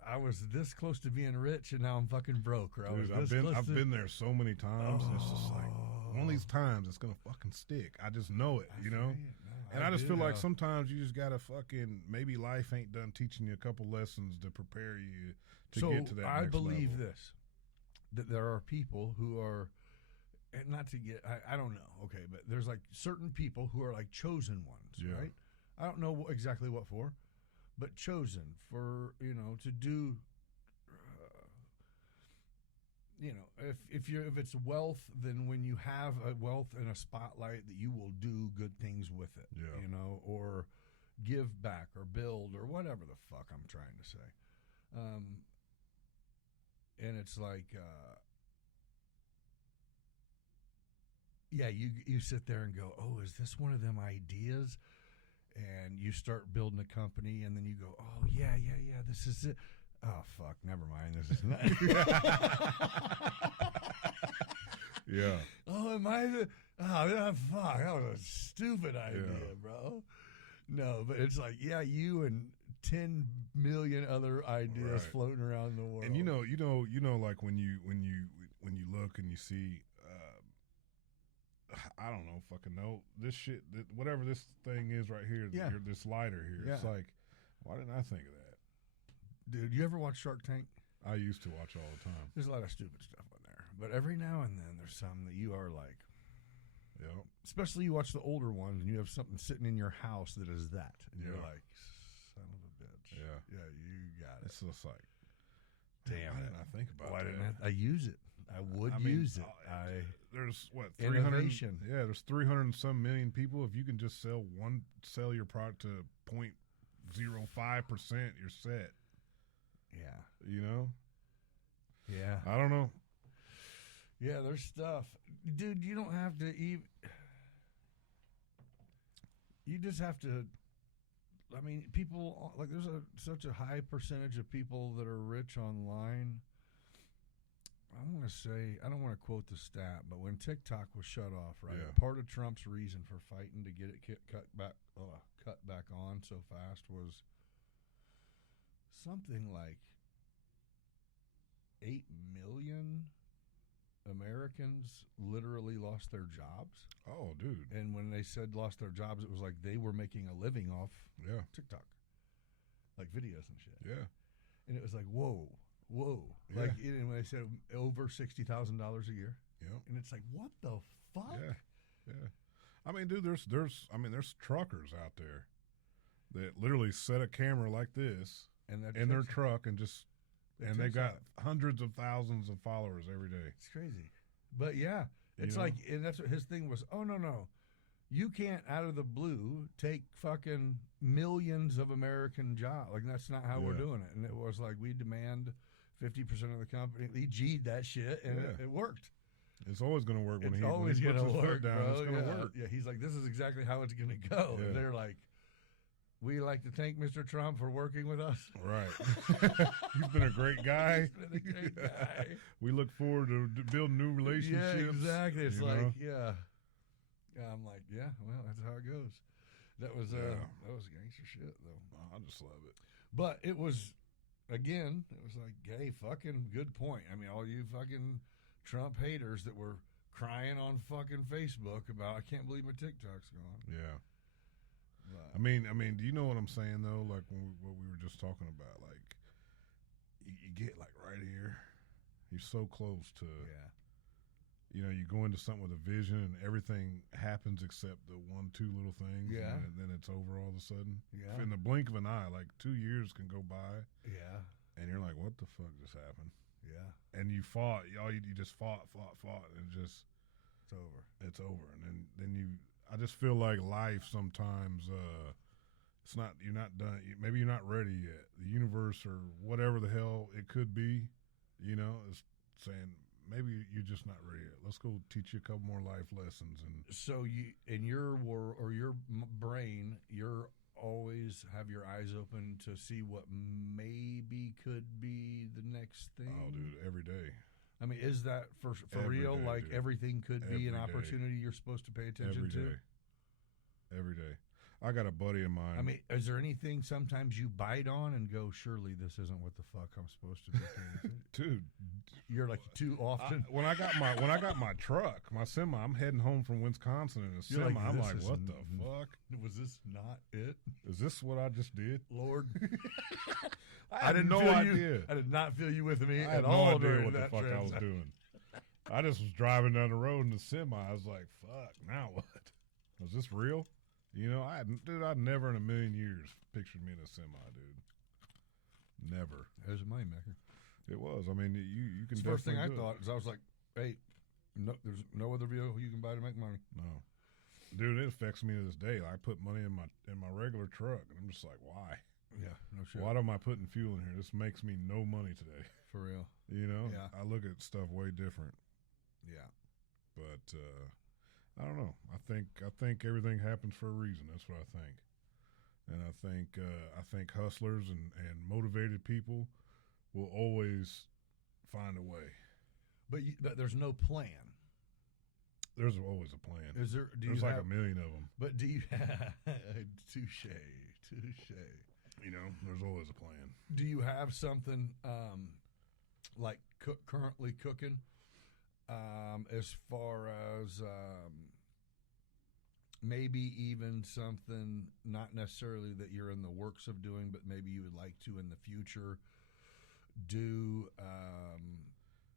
I was this close to being rich, and now I'm fucking broke. Or I've been there so many times, and it's just like, one of these times it's gonna fucking stick. I just know it, you know. And I just feel like sometimes you just gotta fucking, maybe life ain't done teaching you a couple lessons to prepare you to get to that next level. I believe this, that there are people who are, and not to get, I don't know, okay, but there's like certain people who are like chosen ones, right? I don't know exactly what for, but chosen for, you know, to do, you know, if it's wealth, then when you have a wealth and a spotlight, that you will do good things with it, you know, or give back or build or whatever the fuck I'm trying to say. And it's like, you sit there and go, oh, is this one of them ideas? And you start building a company, and then you go, oh, yeah, this is it. Oh, fuck, never mind. This is not. Yeah. Oh, am I the. Oh, fuck. That was a stupid idea, bro. No, but it's like, you and 10 million other ideas floating around the world. And you know, like when you look and you see, I don't know, fucking know this shit, whatever this thing is right here, this lighter here. It's like, why didn't I think of that? Dude, you ever watch Shark Tank? I used to watch all the time. There's a lot of stupid stuff on there, but every now and then there's some that you are like, especially you watch the older ones and you have something sitting in your house that is that, and you're like, son of a bitch. Yeah, you got it. It's just like, damn, why didn't I think about that? Why didn't I use it? I would use it. There's what, 300? Innovation. Yeah, there's 300 and some million people. If you can just sell your product to 0.05%, you're set. Yeah. You know? Yeah. I don't know. Yeah, there's stuff. Dude, you don't have to even. You just have to. I mean, people, like, there's such a high percentage of people that are rich online. I'm going to say, I don't want to quote the stat, but when TikTok was shut off, part of Trump's reason for fighting to get it cut back on so fast was something like 8 million Americans literally lost their jobs. Oh, dude. And when they said lost their jobs, it was like they were making a living off TikTok, like videos and shit. Yeah. And it was like, whoa. Like, and when they said over $60,000 a year. Yeah. And it's like, what the fuck? Yeah. I mean, dude, there's truckers out there that literally set a camera like this in their truck and just, and they got hundreds of thousands of followers every day. It's crazy. But it's like, and that's what his thing was. Oh, no. You can't, out of the blue, take fucking millions of American jobs. Like, that's not how we're doing it. And it was like, we demand 50% of the company. He G'd that shit, and it worked. It's always going to work when he puts his foot down. Bro. It's going to work. Yeah, he's like, this is exactly how it's going to go. Yeah. And they're like, we like to thank Mr. Trump for working with us. Right. He's been a great guy. He's been a great guy. We look forward to building new relationships. Yeah, exactly. It's like, I'm like, well, that's how it goes. That was gangster shit, though. I just love it. But it was, again, it was like, hey, fucking good point. I mean, all you fucking Trump haters that were crying on fucking Facebook about, I can't believe my TikTok's gone. Yeah. But, I mean, do you know what I'm saying, though? Like, what we were just talking about, like, you get, like, right here. You're so close to, you go into something with a vision and everything happens except the 1-2 little things. Yeah. And then it's over all of a sudden. Yeah. In the blink of an eye, like 2 years can go by. Yeah. And you're like, what the fuck just happened? Yeah. And you fought. You just fought, and it's over. It's over. And then I just feel like life sometimes, it's not, you're not done. Maybe you're not ready yet. The universe or whatever the hell it could be, is saying, maybe you're just not ready yet. Let's go teach you a couple more life lessons. And so you, in your world or your brain, you're always have your eyes open to see what maybe could be the next thing. Oh, dude, every day. I mean, is that for Every real? day, Like dude. everything could be Every an day. opportunity you're supposed to pay attention Every to? day. Every day. I got a buddy of mine. I mean, is there anything sometimes you bite on and go, surely this isn't what the fuck I'm supposed to be paying attention to? dude, You're like too often. when I got my truck, my semi, I'm heading home from Wisconsin in a You're semi. like, I'm this like, is what the fuck? Was this not it? Is this what I just did? Lord. I had didn't no feel idea. You, I did not feel you with me I at had no all idea during what the that fuck I was transaction. doing. I just was driving down the road in the semi. I was like, fuck, now what? Was this real? I'd never in a million years pictured me in a semi, dude. Never. There's a moneymaker. It was. I mean, you can The first thing I definitely do it. thought is I was like, hey, no, there's no other vehicle you can buy to make money. No. Dude, it affects me to this day. I put money in my regular truck, and I'm just like, why? Yeah, no shit. Why am I putting fuel in here? This makes me no money today. For real. Yeah. I look at stuff way different. Yeah. But I don't know. I think everything happens for a reason. That's what I think. And I think hustlers and motivated people will always find a way. But there's no plan. There's always a plan. Is there? There's like a million of them. But do you? Touche. There's always a plan. Do you have something like currently cooking? As far as maybe even something not necessarily that you're in the works of doing, but maybe you would like to in the future do.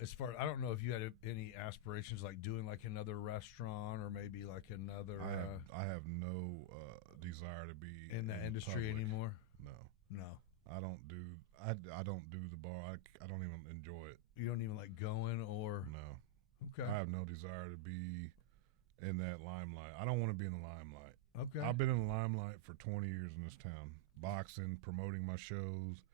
As far, I don't know if you had any aspirations like doing like another restaurant or maybe like another. I have no desire to be in the industry public. anymore. No. I don't do the bar. I don't even enjoy it. You don't even like going or no. Okay. I have no desire to be in that limelight. I don't want to be in the limelight. Okay. I've been in the limelight for 20 years in this town, boxing, promoting my shows,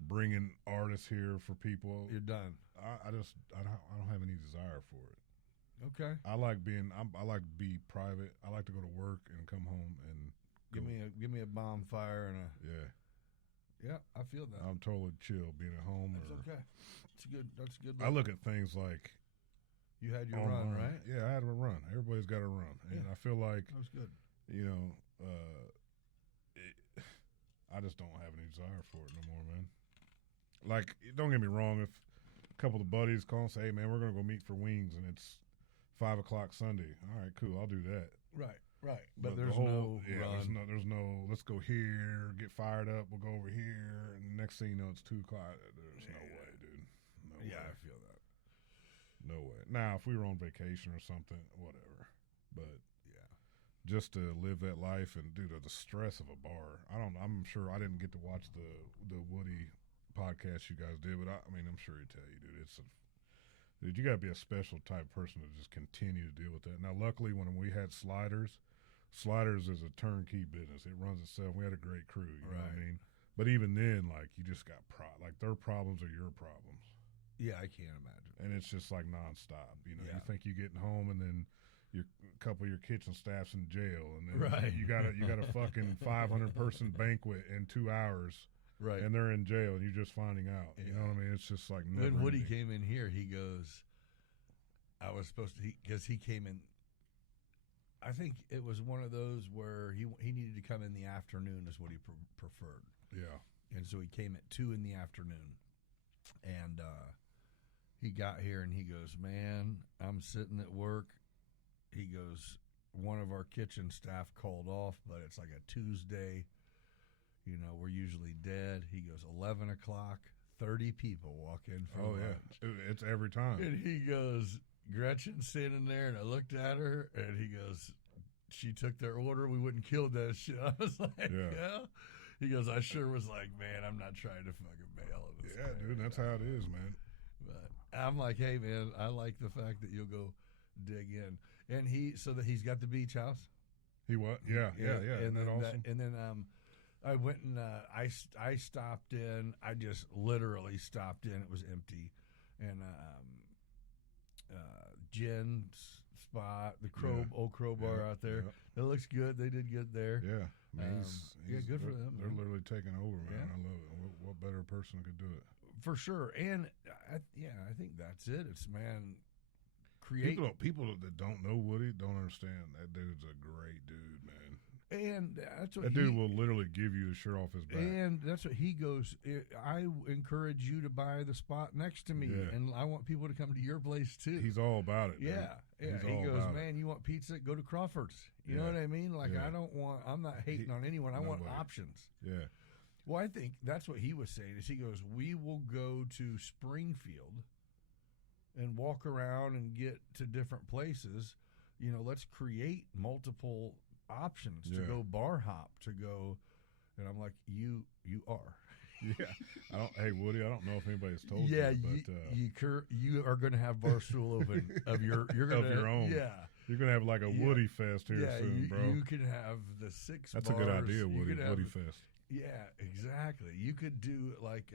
bringing artists here for people. You're done. I don't have any desire for it. Okay. I like to be private. I like to go to work and come home and give me a bonfire and a yeah. Yeah, I feel that. I'm totally chill being at home. That's okay. That's good. I look at things like you had your run, right? Yeah, I had a run. Everybody's got a run, and I feel like that was good. I just don't have any desire for it no more, man. Like, don't get me wrong. If a couple of buddies call and say, "Hey, man, we're gonna go meet for wings," and it's 5:00 Sunday, all right, cool, I'll do that. Right. But the there's whole, no run. There's no. Let's go here, get fired up. We'll go over here, and next thing you know, it's 2:00. There's no way, dude. No way. I feel that. No way. Now, if we were on vacation or something, whatever. But yeah, just to live that life and do the stress of a bar. I'm sure I didn't get to watch the Woody podcast you guys did, but I'm sure he'd tell you, dude. Dude, you got to be a special type person to just continue to deal with that. Now, luckily, when we had Sliders is a turnkey business. It runs itself. We had a great crew. You know what I mean? But even then, like, you just got like their problems are your problems. Yeah, I can't imagine. And it's just like nonstop. You Yeah. think you're getting home, and then a couple of your kitchen staff's in jail, and then you got a fucking 500-person banquet in 2 hours, right? And they're in jail, and you're just finding out. You know what I mean? It's just like when Woody came in here, he goes, "I was supposed to," because he came in. I think it was one of those where he needed to come in the afternoon is what he preferred. Yeah, and so he came at 2 p.m, and he got here and he goes, "Man, I'm sitting at work." He goes, "One of our kitchen staff called off, but it's like a Tuesday. We're usually dead." He goes, 11 o'clock, 30 people walk in for lunch. It's every time. And he goes, Gretchen's standing there, and I looked at her, and he goes, she took their order. We wouldn't kill that shit. I was like, yeah. He goes, I sure was like, man, I'm not trying to fucking bail on this. Yeah, dude, that's how it is, man. But I'm like, hey, man, I like the fact that you'll go dig in. And he's got the beach house. He what? Yeah. And then awesome? I went and I stopped in. I just literally stopped in. It was empty. And Jen's spot, the old crowbar out there. It looks good. They did good there. Yeah. Man, good for them. They're literally taking over, man. I love it. What better person could do it? For sure. And I think that's it. It's, man, create. People that don't know Woody don't understand. That dude's a great dude, man. And that's what that dude will literally give you the shirt off his back. And that's what he goes, I encourage you to buy the spot next to me, and I want people to come to your place too. He's all about it. Yeah. He goes, man, you want pizza? Go to Crawford's. You know what I mean? Like, I'm not hating on anyone. I want options. Yeah. Well, I think that's what he was saying is he goes, we will go to Springfield and walk around and get to different places. Let's create multiple options to go bar hop, to go, and I'm like, you are. Yeah. Hey, Woody, I don't know if anybody's told you, but you are going to have Barstool open of your own. Yeah. You're going to have like a Woody Fest here soon, bro. You can have the 6 That's bars. a good idea, Woody Fest. Yeah, exactly. You could do like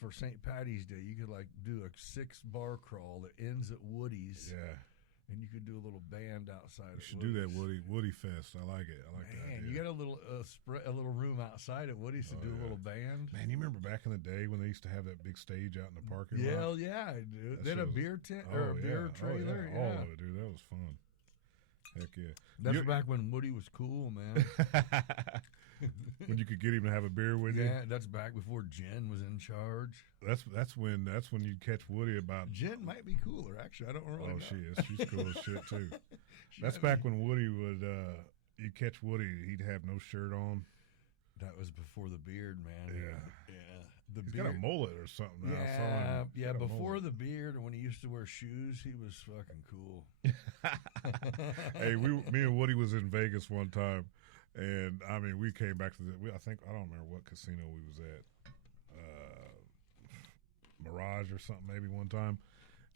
for St. Patty's Day, you could like do a 6-bar crawl that ends at Woody's. Yeah. And you could do a little band outside. You should do that, Woody Fest. I like it. I like that. Man, you got a little room outside at Woody's to do a little band. Man, you remember back in the day when they used to have that big stage out in the parking lot? Hell yeah, I do. They had a beer tent or a beer trailer. All of it, dude. That was fun. Heck yeah. That's back when Woody was cool, man. When you could get him to have a beer with you. Yeah, that's back before Jen was in charge. That's when you'd catch Woody about. Jen might be cooler, actually. I don't really know. She is. She's cool as shit too. That's back when Woody would. You'd catch Woody. He'd have no shirt on. That was before the beard, man. Yeah. He's got a mullet or something now. Yeah. Before the beard, and when he used to wear shoes, he was fucking cool. Hey, me and Woody was in Vegas one time, and I mean, we came back to I don't remember what casino we was at, Mirage or something maybe one time,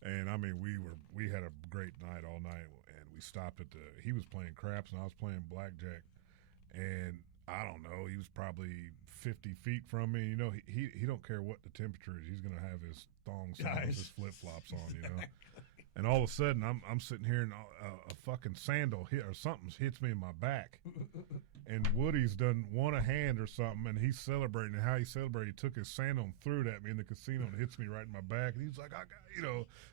and I mean we had a great night all night, and we stopped he was playing craps and I was playing blackjack, and I don't know, he was probably 50 feet from me. He don't care what the temperature is. He's going to have his thongs on, his flip-flops on, And all of a sudden, I'm sitting here and a fucking sandal or something hits me in my back. And Woody's done won a hand or something, and he's celebrating. And how he celebrated, he took his sandal and threw it at me in the casino and hits me right in my back. And he's like, I got,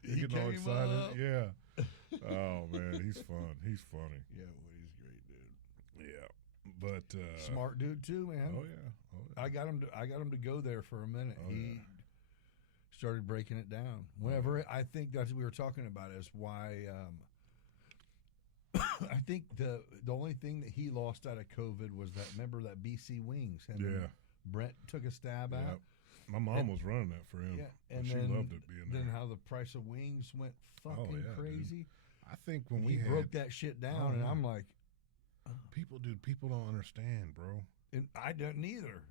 he's getting all excited. Up. Yeah. Oh, man, he's fun. He's funny. Yeah, Woody's great, dude. Yeah. But smart dude too, man. Oh yeah. I got him to go there for a minute. He started breaking it down. Whenever I think that's what we were talking about is why I think the only thing that he lost out of COVID was that BC Wings. Brent took a stab at. My mom was running that for him. Yeah, and she loved it being there. Then how the price of wings went fucking crazy. Dude. I think when he broke that shit down, and I'm like. People don't understand, bro. And I don't either.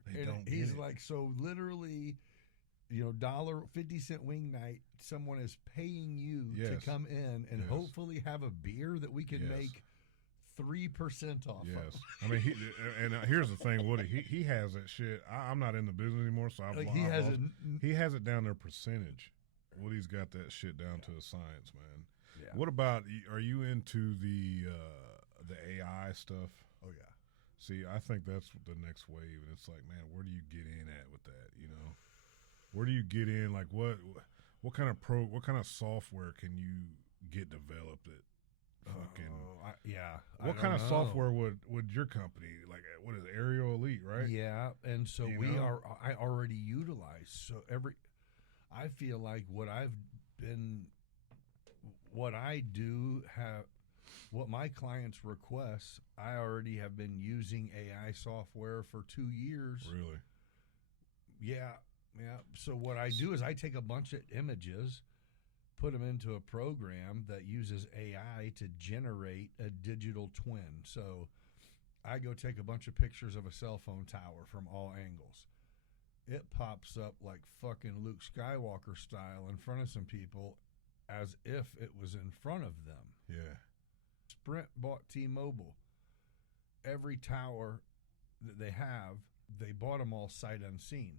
He's like, so literally, $1.50 wing night, someone is paying you to come in and hopefully have a beer that we can make 3% off. Yes. Of. I mean, here's the thing, Woody. He has that shit. I'm not in the business anymore, so he has it down there percentage. Woody's got that shit down to a science, man. Yeah. What about? Are you into the AI stuff? Oh yeah. See, I think that's the next wave, and it's like, man, where do you get in at with that? Where do you get in? Like, what kind of software can you get developed that fucking? What kind of software would your company like? What is it, Aerial Elite, right? Yeah, and so I already utilize I feel like what I do have. What my clients request, I already have been using AI software for 2 years. Really? Yeah. So what I do is I take a bunch of images put them into a program that uses AI to generate a digital twin. So I go take a bunch of pictures of a cell phone tower from all angles. It pops up like fucking Luke Skywalker style in front of some people as if it was in front of them. Yeah. Sprint bought T-Mobile. Every tower that they have, they bought them all sight unseen.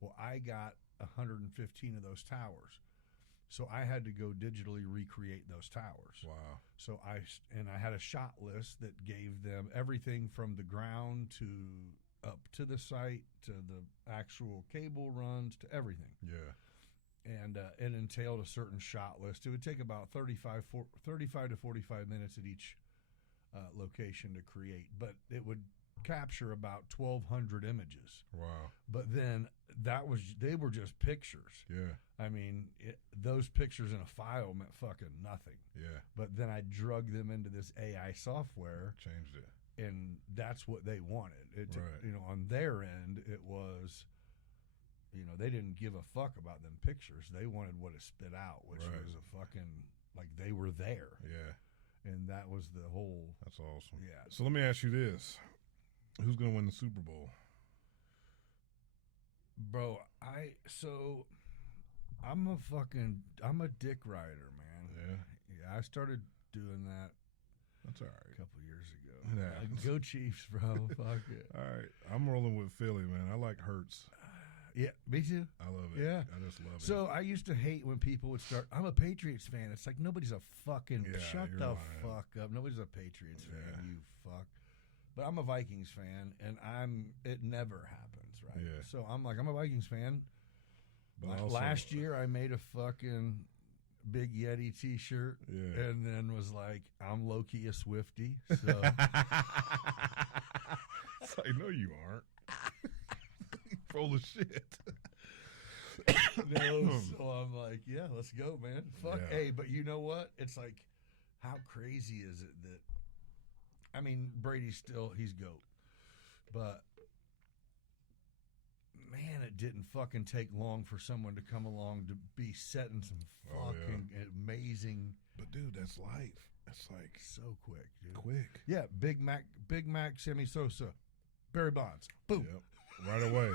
Well, I got 115 of those towers. So I had to go digitally recreate those towers. Wow. So I had a shot list that gave them everything from the ground to up to the site to the actual cable runs to everything. Yeah. And it entailed a certain shot list. It would take about 35 to 45 minutes at each location to create, but it would capture about 1,200 images. Wow. But then they were just pictures. Yeah. I mean, those pictures in a file meant fucking nothing. Yeah. But then I drug them into this AI software. Changed it. And that's what they wanted. Right. You know, on their end, it was, you know, they didn't give a fuck about them pictures. They wanted what it spit out, which Right. was a fucking, like, they were there. Yeah. And that was the whole. That's awesome. Yeah. So let me ask you this. Who's going to win the Super Bowl? Bro, I'm a dick rider, man. Yeah. Yeah, I started doing that That's all a right. couple years ago. Yeah. Go Chiefs, bro. Fuck it. All right. I'm rolling with Philly, man. I like Hurts. Yeah, me too. I love it. Yeah. I just love it. So I used to hate when people would start, I'm a Patriots fan. It's like, nobody's a fucking, Yeah, shut you're the lying. fuck up. Nobody's a Patriots fan, Yeah. you fuck. But I'm a Vikings fan, and it never happens, right? Yeah. So I'm like, I'm a Vikings fan. But also- Last year I made a fucking Big Yeti t-shirt, Yeah. and then was like, I'm low-key a Swiftie. So It's like, no, you aren't. Full of shit. no, so I'm like, yeah, let's go, man. Fuck. Yeah. Hey, but you know what? It's like, how crazy is it that, I mean, Brady's he's GOAT. But, man, it didn't fucking take long for someone to come along to be setting some fucking amazing. But, dude, that's life. It's like So quick, dude. quick. Yeah, Big Mac, Sammy Sosa, Barry Bonds. Boom. Yep. Right away.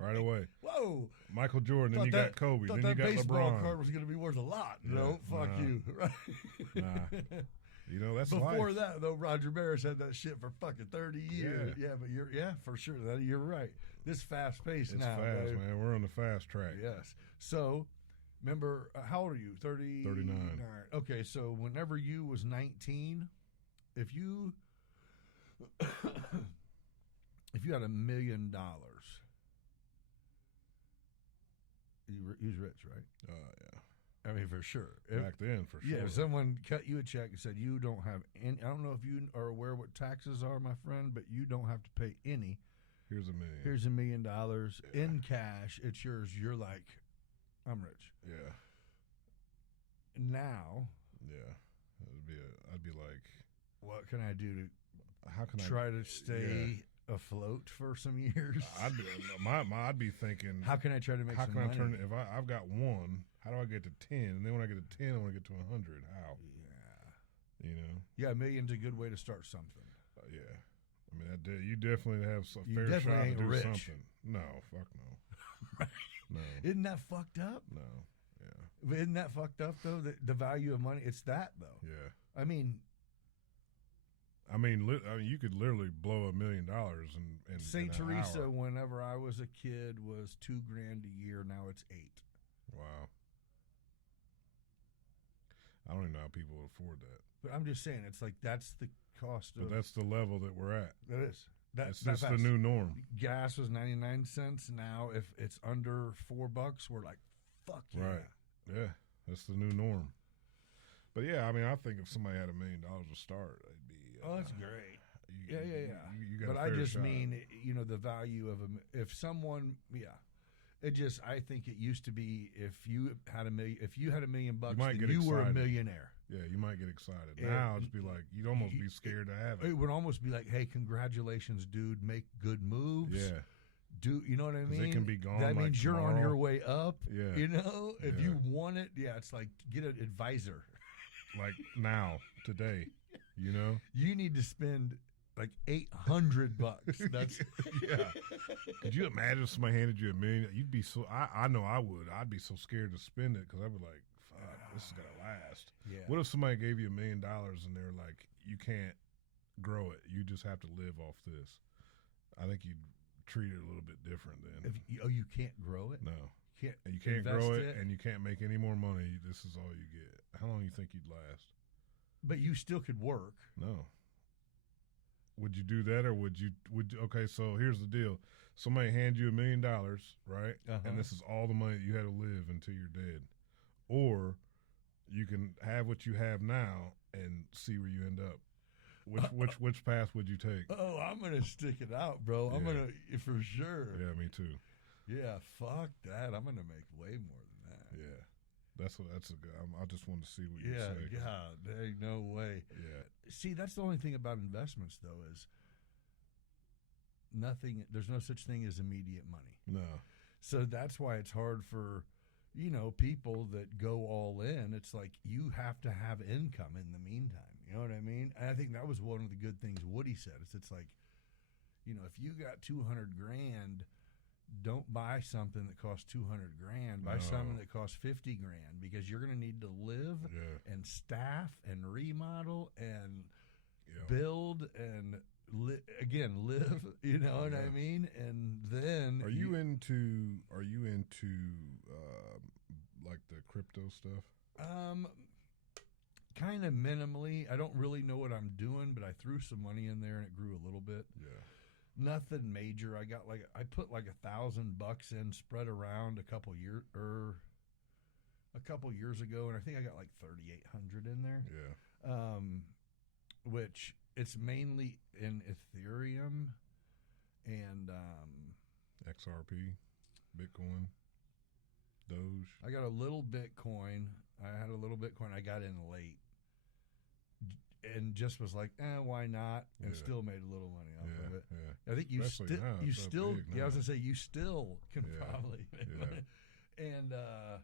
Right away. Whoa. Michael Jordan, then you got Kobe, Thought then you that got baseball LeBron. card was going to be worth a lot. Yeah, No, fuck nah. you. Right. Nah. You know, that's Before life. that, though, Roger Maris had that shit for fucking 30 years. Yeah. Yeah, but for sure. You're right. This fast paced It's now. fast, babe. man. We're on the fast track. Yes. So, remember, how old are you? 30? 39. Okay, so whenever you was 19, if you had $1 million, he was rich, right? Yeah. I mean, for sure. Back then, for sure. Yeah, if someone cut you a check and said you don't have any, I don't know if you are aware what taxes are, my friend, but you don't have to pay any. Here's $1 million. Here's $1 million in cash. It's yours. You're like, I'm rich. Yeah. Now, Yeah. I'd be like, what can I do how can to I try to stay afloat for some years? I'd be thinking, How can I try to make how some can I money? turn it? If I've got one, how do I get to 10? And then when I get to 10, I want to get to 100. How? Yeah. You know? Yeah, $1 million's a good way to start something. Yeah. I mean, you definitely have a You fair definitely shot to ain't do rich. something. No, fuck no. No, Isn't that fucked up? no. Yeah. Isn't that fucked up, though? The value of money, it's that, though. Yeah. I mean, you could literally blow $1 million in St. in an Teresa, hour. whenever I was a kid, was $2,000 a year. Now it's $8,000. Wow. I don't even know how people would afford that. But I'm just saying, it's like that's the cost But of. that's the level that we're at. That is. That's That's the new norm. Gas was 99 cents. Now, if it's under $4, we're like, fuck yeah. Right. Yeah. That's the new norm. But yeah, I mean, I think if somebody had $1 million to start, it'd be. Oh, that's great. You, Yeah. You got But a I fair just shot. mean, the value of if someone, I think it used to be if you had $1 million bucks, might then get you were a excited. millionaire. Yeah, you might get excited. Yeah. Now, it'd be like, you'd almost be scared to have It it. would almost be like, hey, congratulations, dude, make good moves. Yeah. do you know what I mean? It can be gone. That like means you're tomorrow. on your way up. Yeah. You know, if Yeah. you want it, it's like get an advisor. Like now, today, you know. You need to spend like $800. That's Yeah. Could you imagine if somebody handed you $1 million? You'd be so. I know I would. I'd be so scared to spend it because I'd be like, "Fuck, this is gonna last." Yeah. What if somebody gave you $1 million and they're like, "You can't grow it. You just have to live off this." I think you'd treat it a little bit different then. you can't grow it. No. Can't And you can't invest grow it, and you can't make any more money. This is all you get. How long do you think you'd last? But you still could work. No. Would you do that, or would you? Okay, so here's the deal: somebody hand you $1 million, right? Uh-huh. And this is all the money you had to live until you're dead, or you can have what you have now and see where you end up. Which path would you take? Oh, I'm gonna stick it out, bro. I'm gonna for sure. Yeah, me too. Yeah, fuck that. I'm gonna make way more than that. Yeah, that's a good. I just wanted to see what you Yeah, say. God, there ain't no way. Yeah. See, that's the only thing about investments, though, is nothing. There's no such thing as immediate money. No. So that's why it's hard for, people that go all in. It's like you have to have income in the meantime. You know what I mean? And I think that was one of the good things Woody said. It's like, if you got $200,000. Don't buy something that costs $200,000. Buy something that costs $50,000 because you're going to need to live and staff and remodel and build and live. You know what I mean? And then Are you into like the crypto stuff? Kind of minimally. I don't really know what I'm doing, but I threw some money in there and it grew a little bit. Yeah. Nothing major. I put like $1,000 in, spread around a couple years ago, and I think I got like 3,800 in there. Yeah. Which it's mainly in Ethereum and XRP, Bitcoin, Doge. I got a little Bitcoin. I had a little Bitcoin. I got in late. And just was like, why not? And still made a little money off of it. Yeah. I think you still, I was gonna say you still can probably make Yeah. money. And damn,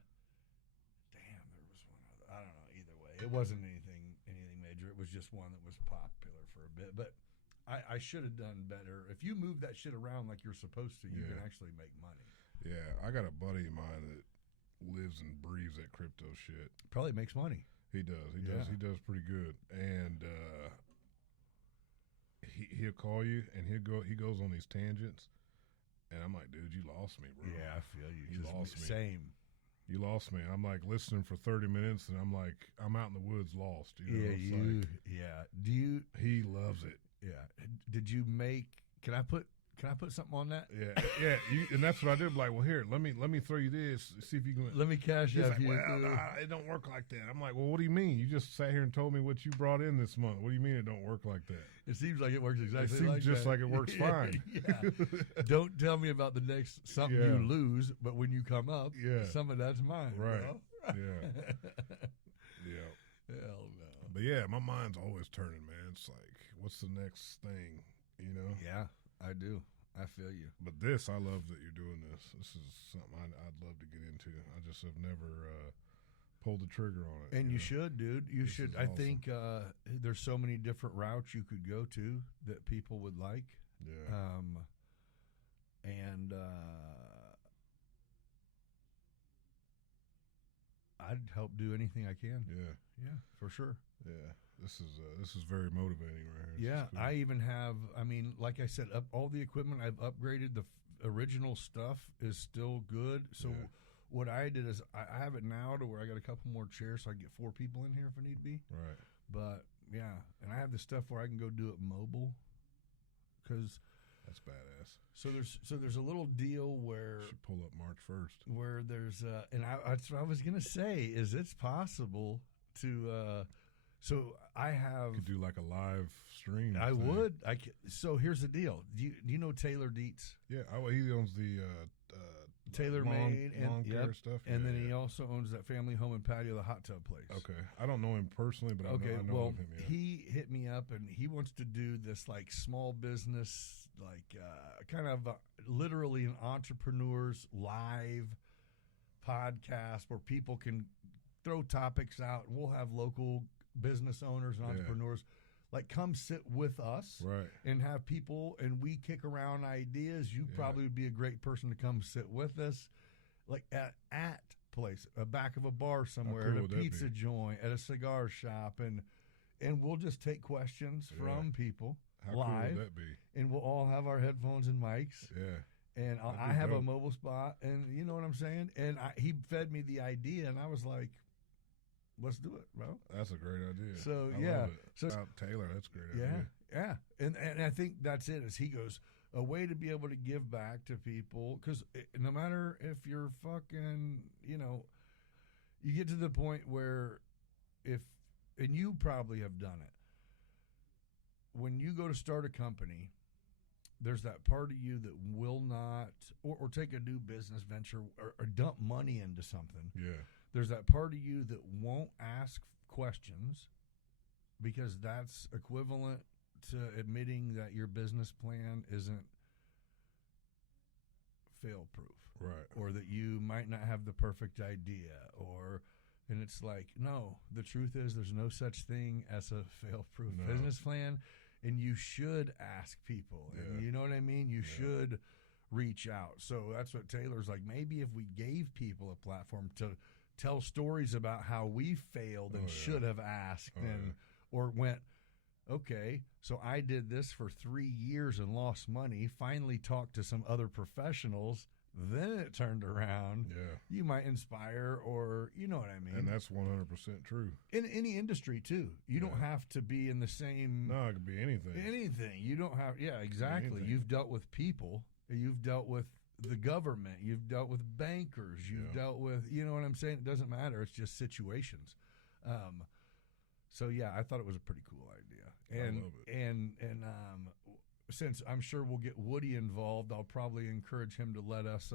there was one other. I don't know. Either way, it wasn't anything major. It was just one that was popular for a bit. But I should have done better. If you move that shit around like you're supposed to, you can actually make money. Yeah, I got a buddy of mine that lives and breathes that crypto shit. Probably makes money. He does. He does pretty good. And he'll call you and he goes on these tangents. And I'm like, dude, you lost me, bro. Yeah, I feel you. You lost me. Same. You lost me. I'm like listening for 30 minutes and I'm like, I'm out in the woods lost. You know? Do you? He loves it. Yeah. Did you make? Can I put something on that? Yeah. And that's what I did. Like, well, here, let me throw you this. See if you can. Let me cash He's out like, you. well, nah, it don't work like that. I'm like, well, what do you mean? You just sat here and told me what you brought in this month. What do you mean it don't work like that? It seems like it works exactly it seems like just that. like it works fine. Yeah. Don't tell me about the next something you lose, but when you come up, some of that's mine. Right. Bro. Yeah. Yeah. Hell no. But yeah, my mind's always turning, man. It's like, what's the next thing? You know? Yeah, I do. I feel you. But I love that you're doing this. This is something I'd love to get into. I just have never pulled the trigger on it. And you should, dude. You should. I awesome. think there's so many different routes you could go to that people would like. Yeah. And I'd help do anything I can. Yeah. Yeah, for sure. Yeah. This is very motivating right here. Yeah, cool. I even have. I mean, like I said, all the equipment I've upgraded. The original stuff is still good. So what I did is I have it now to where I got a couple more chairs, so I can get 4 people in here if I need be. Right. But yeah, and I have the stuff where I can go do it mobile. Because that's badass. So there's a little deal where should pull up March 1st. Where there's that's what I was gonna say is it's possible to. So I have. You could do like a live stream. I would. So here's the deal. Do you know Taylor Dietz? Yeah, he owns the Taylor Made and lawn care stuff. And then he also owns that family home and patio, the hot tub place. Okay, I don't know him personally, but I know of him. Yeah. He hit me up and he wants to do this like small business like kind of literally an entrepreneur's live podcast where people can throw topics out, and we'll have local business owners and entrepreneurs like come sit with us and have people, and we kick around ideas. You probably would be a great person to come sit with us, like at place, back of a bar somewhere, at a pizza joint, at a cigar shop, and we'll just take questions from people live. Cool would that be? And we'll all have our headphones and mics. Yeah. And I have a mobile spot, and you know what I'm saying? And he fed me the idea, and I was like, let's do it, bro. That's a great idea. So, I love it. So Taylor, that's a great idea. Yeah. And I think that's it, is he goes, a way to be able to give back to people, because no matter if you're fucking, you get to the point where and you probably have done it, when you go to start a company, there's that part of you that will not, or take a new business venture or dump money into something. Yeah. There's that part of you that won't ask questions because that's equivalent to admitting that your business plan isn't fail-proof. Right. Or that you might not have the perfect idea, and it's like, no, the truth is there's no such thing as a fail-proof business plan. And you should ask people. And you know what I mean? You should reach out. So that's what Taylor's like. Maybe if we gave people a platform to tell stories about how we failed and should have asked or went, okay, so I did this for 3 years and lost money, finally talked to some other professionals, then it turned around. Yeah. You might inspire, or you know what I mean. And that's 100% true. In any industry, too. You don't have to be in the same... No, it could be anything. Anything. You don't have... Yeah, exactly. You've dealt with people. You've dealt with the government. You've dealt with bankers. You've dealt with... You know what I'm saying? It doesn't matter. It's just situations. So, yeah, I thought it was a pretty cool idea. And, I love it. And since I'm sure we'll get Woody involved, I'll probably encourage him to let us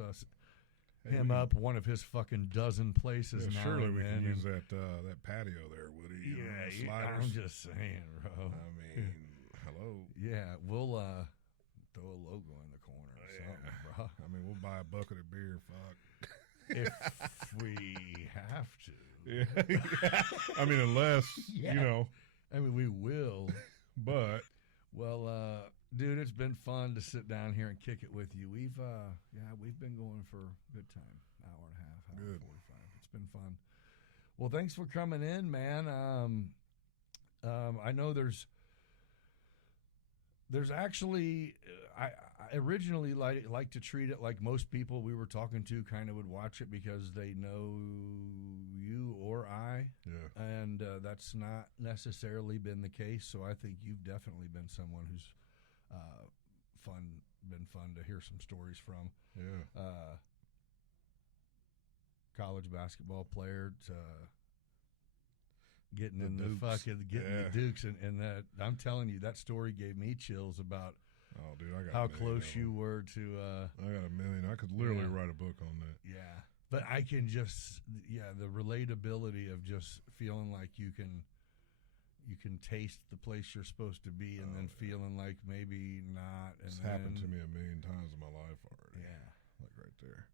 him up one of his fucking dozen places. Yeah, now surely and we then. can use that patio there, Woody. Yeah, sliders. I'm just saying, bro. I mean, hello. Yeah, we'll throw a logo in the corner or something, bro. I mean, we'll buy a bucket of beer. Fuck. If we have to. Yeah. I mean, unless I mean, we will. But well, dude, it's been fun to sit down here and kick it with you. We've been going for a good time, hour and a half, hour good. 45. It's been fun. Well, thanks for coming in, man. I know there's actually I originally like to treat it like most people we were talking to kind of would watch it because they know you or I. Yeah. And that's not necessarily been the case. So I think you've definitely been someone who's been fun to hear some stories from. Yeah. College basketball player to getting The in Dukes. the Dukes, and that I'm telling you, that story gave me chills about Oh, dude, I got how a million close of you them. were to. I got a million. I could literally write a book on that. Yeah, but I can just the relatability of just feeling like you can taste the place you're supposed to be, and then feeling like maybe not. And It's happened to me a million times in my life already. Yeah, like right there.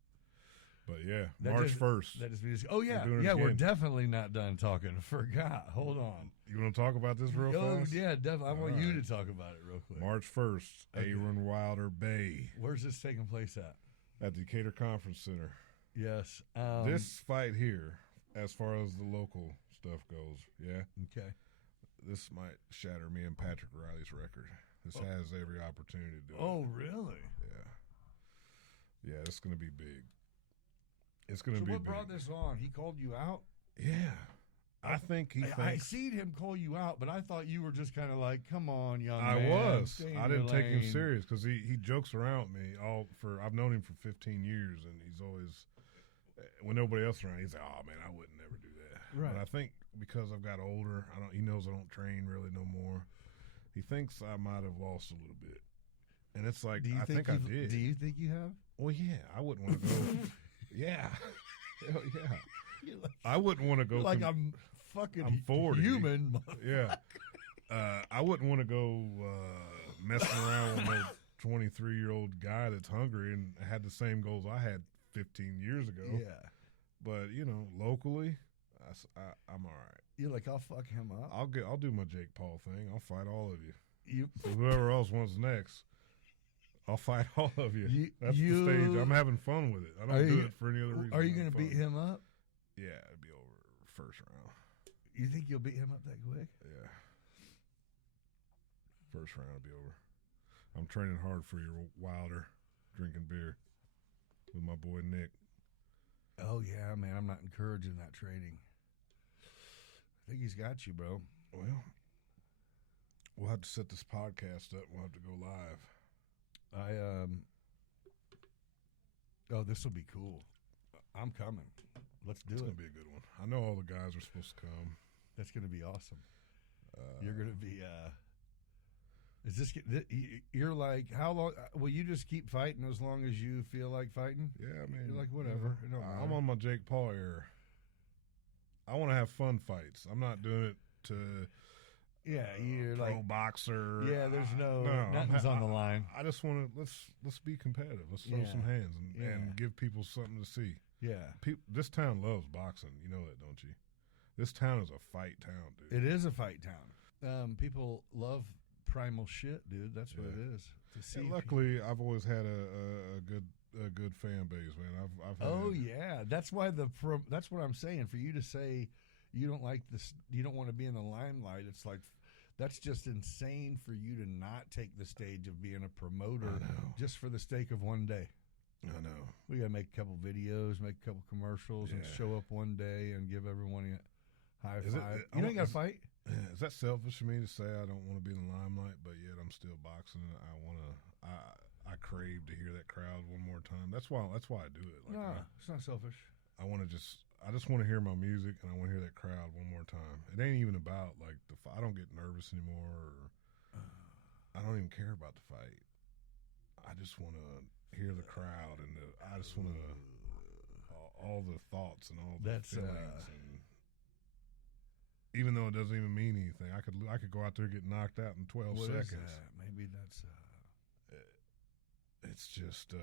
But yeah, That March just- 1st. That is, oh yeah, doing it yeah. We're again. definitely not done talking. Forgot. Hold on. You want to talk about this real Oh fast? yeah, definitely. I want All you right. to talk about it real quick. March 1st, Okay. Aaron Wilder Bay Where's this taking place at? at the Decatur Conference Center. Yes. This fight here, as far as the local stuff goes, yeah, Okay. this might shatter me and Patrick Riley's record. This has every opportunity to do it. Oh really? Yeah, it's going to be big. It's going to So be what big. brought this on? He called you out? Yeah. I think he thinks. I seen him call you out, but I thought you were just kind of like, "Come on, young I man, was. stay in I your didn't take him lane." serious because he jokes around with me I've known him for 15 years, and he's always, when nobody else around, he's like, "Oh man, I wouldn't never do that." Right. But I think because I've got older, he knows I don't train really no more. He thinks I might have lost a little bit, and it's like I think I did. Do you think you have? Well, yeah, I wouldn't want to go. Yeah, hell yeah. You're like, I wouldn't want to go. like I'm fucking I'm 40. human. Yeah. I wouldn't want to go messing around with no 23-year-old guy that's hungry and had the same goals I had 15 years ago. Yeah. But, locally, I'm all right. You're like, I'll fuck him up. I'll do my Jake Paul thing. I'll fight all of you. So whoever else wants next, I'll fight all of you. That's the stage. I'm having fun with it. I don't do it for any other reason. Are you going to beat him up? Yeah, it'd be over first round. You think you'll beat him up that quick? Yeah. First round will be over. I'm training hard for your Wilder, drinking beer with my boy Nick. Oh, yeah, man. I'm not encouraging that training. I think he's got you, bro. Well, we'll have to set this podcast up. We'll have to go live. Oh, this will be cool. I'm coming. Let's do it. It's going to be a good one. I know all the guys are supposed to come. That's going to be awesome. You're going to be, is this, you're like, how long, will you just keep fighting as long as you feel like fighting? Yeah, I mean. You're like, whatever. I'm on my Jake Paul era. I want to have fun fights. I'm not doing it to. Yeah, you're pro like boxer. Yeah, there's nothing's on the line. I just want to let's be competitive. Let's throw some hands and give people something to see. Yeah, this town loves boxing. You know that, don't you? This town is a fight town, dude. It is a fight town. People love primal shit, dude. That's what it is. And luckily, I've always had a good fan base, man. I've had that's why that's what I'm saying. For you to say you don't like this, you don't want to be in the limelight. It's like that's just insane for you to not take the stage of being a promoter just for the sake of one day. I know. We got to make a couple videos, make a couple commercials, and show up one day and give everyone a high five. You ain't got to fight. Is that selfish for me to say I don't want to be in the limelight, but yet I'm still boxing? I crave to hear that crowd one more time. That's why I do it. No, it's not selfish. I just want to hear my music, and I want to hear that crowd one more time. It ain't even about like I don't get nervous anymore. Or, I don't even care about the fight. I just want to hear the crowd, and I just want to all the thoughts and all the feelings. And even though it doesn't even mean anything, I could go out there and get knocked out in 12 seconds. Maybe that's. It's just.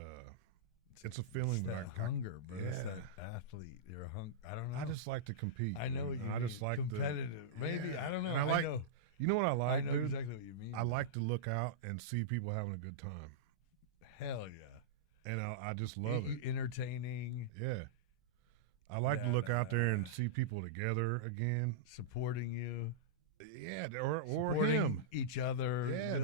It's a feeling it's that hunger, bro. Yeah. It's that athlete. You're I don't know. I just like to compete. I know what you mean. I just like competitive. Maybe I don't know. And I know. You know what I like? I know exactly what you mean. I like to look out and see people having a good time. Hell yeah! And I just love it. Entertaining. Yeah. I like to look out there and see people together again, supporting you. Yeah, or supporting him, each other. Yeah,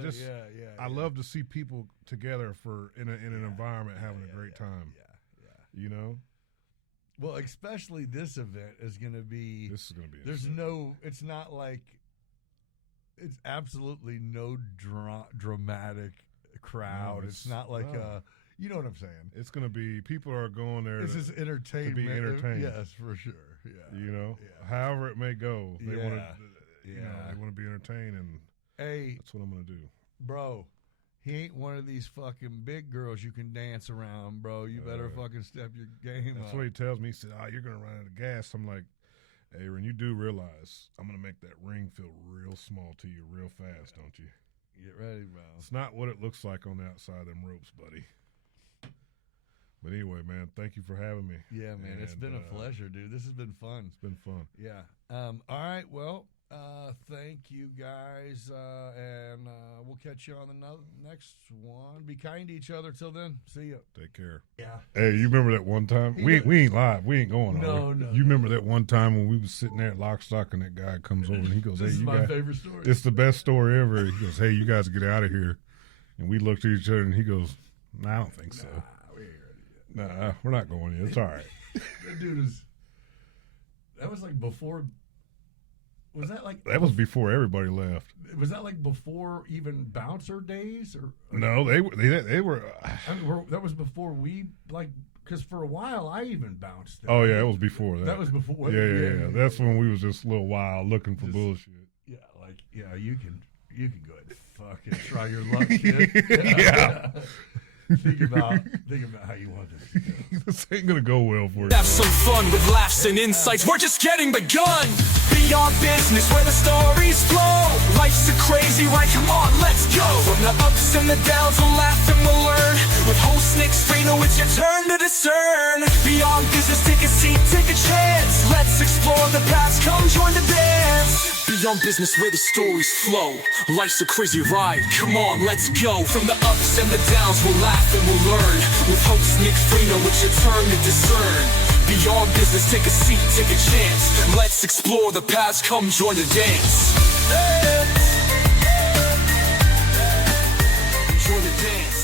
I love to see people together in an environment having a great time. Yeah. You know. Well, especially this event is going to be. This is going to be. There's insane. It's not like. It's absolutely no dramatic crowd. No, it's not like you know what I'm saying. It's going to be people are going there. This is entertainment. To be entertained. Yes, for sure. Yeah. You know, however it may go, they want to. Yeah, they want to be entertained, and that's what I'm going to do. Bro, he ain't one of these fucking big girls you can dance around, bro. You better fucking step your game up. That's what he tells me. He said, you're going to run out of gas. I'm like, hey, Aaron, you do realize I'm going to make that ring feel real small to you real fast, don't you? Get ready, bro. It's not what it looks like on the outside of them ropes, buddy. But anyway, man, thank you for having me. Yeah, man, it's been a pleasure, dude. This has been fun. It's been fun. Yeah. All right, well. Thank you guys, and we'll catch you on the next one. Be kind to each other till then. See ya. Take care. Yeah. Hey, you remember that one time? We ain't live. We ain't going on. No. You remember that one time when we was sitting there at Lock Stock and that guy comes over and he goes, this is my favorite story. It's the best story ever. He goes, hey, you guys get out of here. And we looked at each other and he goes, nah, I don't think so. We ain't ready yet. Nah, we're not going yet. It's all right. That dude that was like before. Was that like that was before everybody left? Was that like before even bouncer days or no? They were. That was before we like because for a while I even bounced. Oh yeah, it was before that. That was before. Yeah. That's when we was just a little wild looking for bullshit. Yeah, like you can go ahead and fucking try your luck, kid. Yeah. Think about how you want this to go. This ain't gonna go well for you. Have some fun with laughs and insights. We're just getting begun. Beyond Business, where the stories flow. Life's a crazy ride, come on, let's go. From the ups and the downs, we'll laugh and we'll learn. With host Nick Freno, it's your turn to discern. Beyond Business, take a seat, take a chance. Let's explore the past, come join the dance. Beyond Business, where the stories flow. Life's a crazy ride, come on, let's go. From the ups and the downs, we'll laugh and we'll learn. With host Nick Freno, it's your turn to discern. Beyond Business, take a seat, take a chance. Let's explore the past, come join the dance. Join the dance.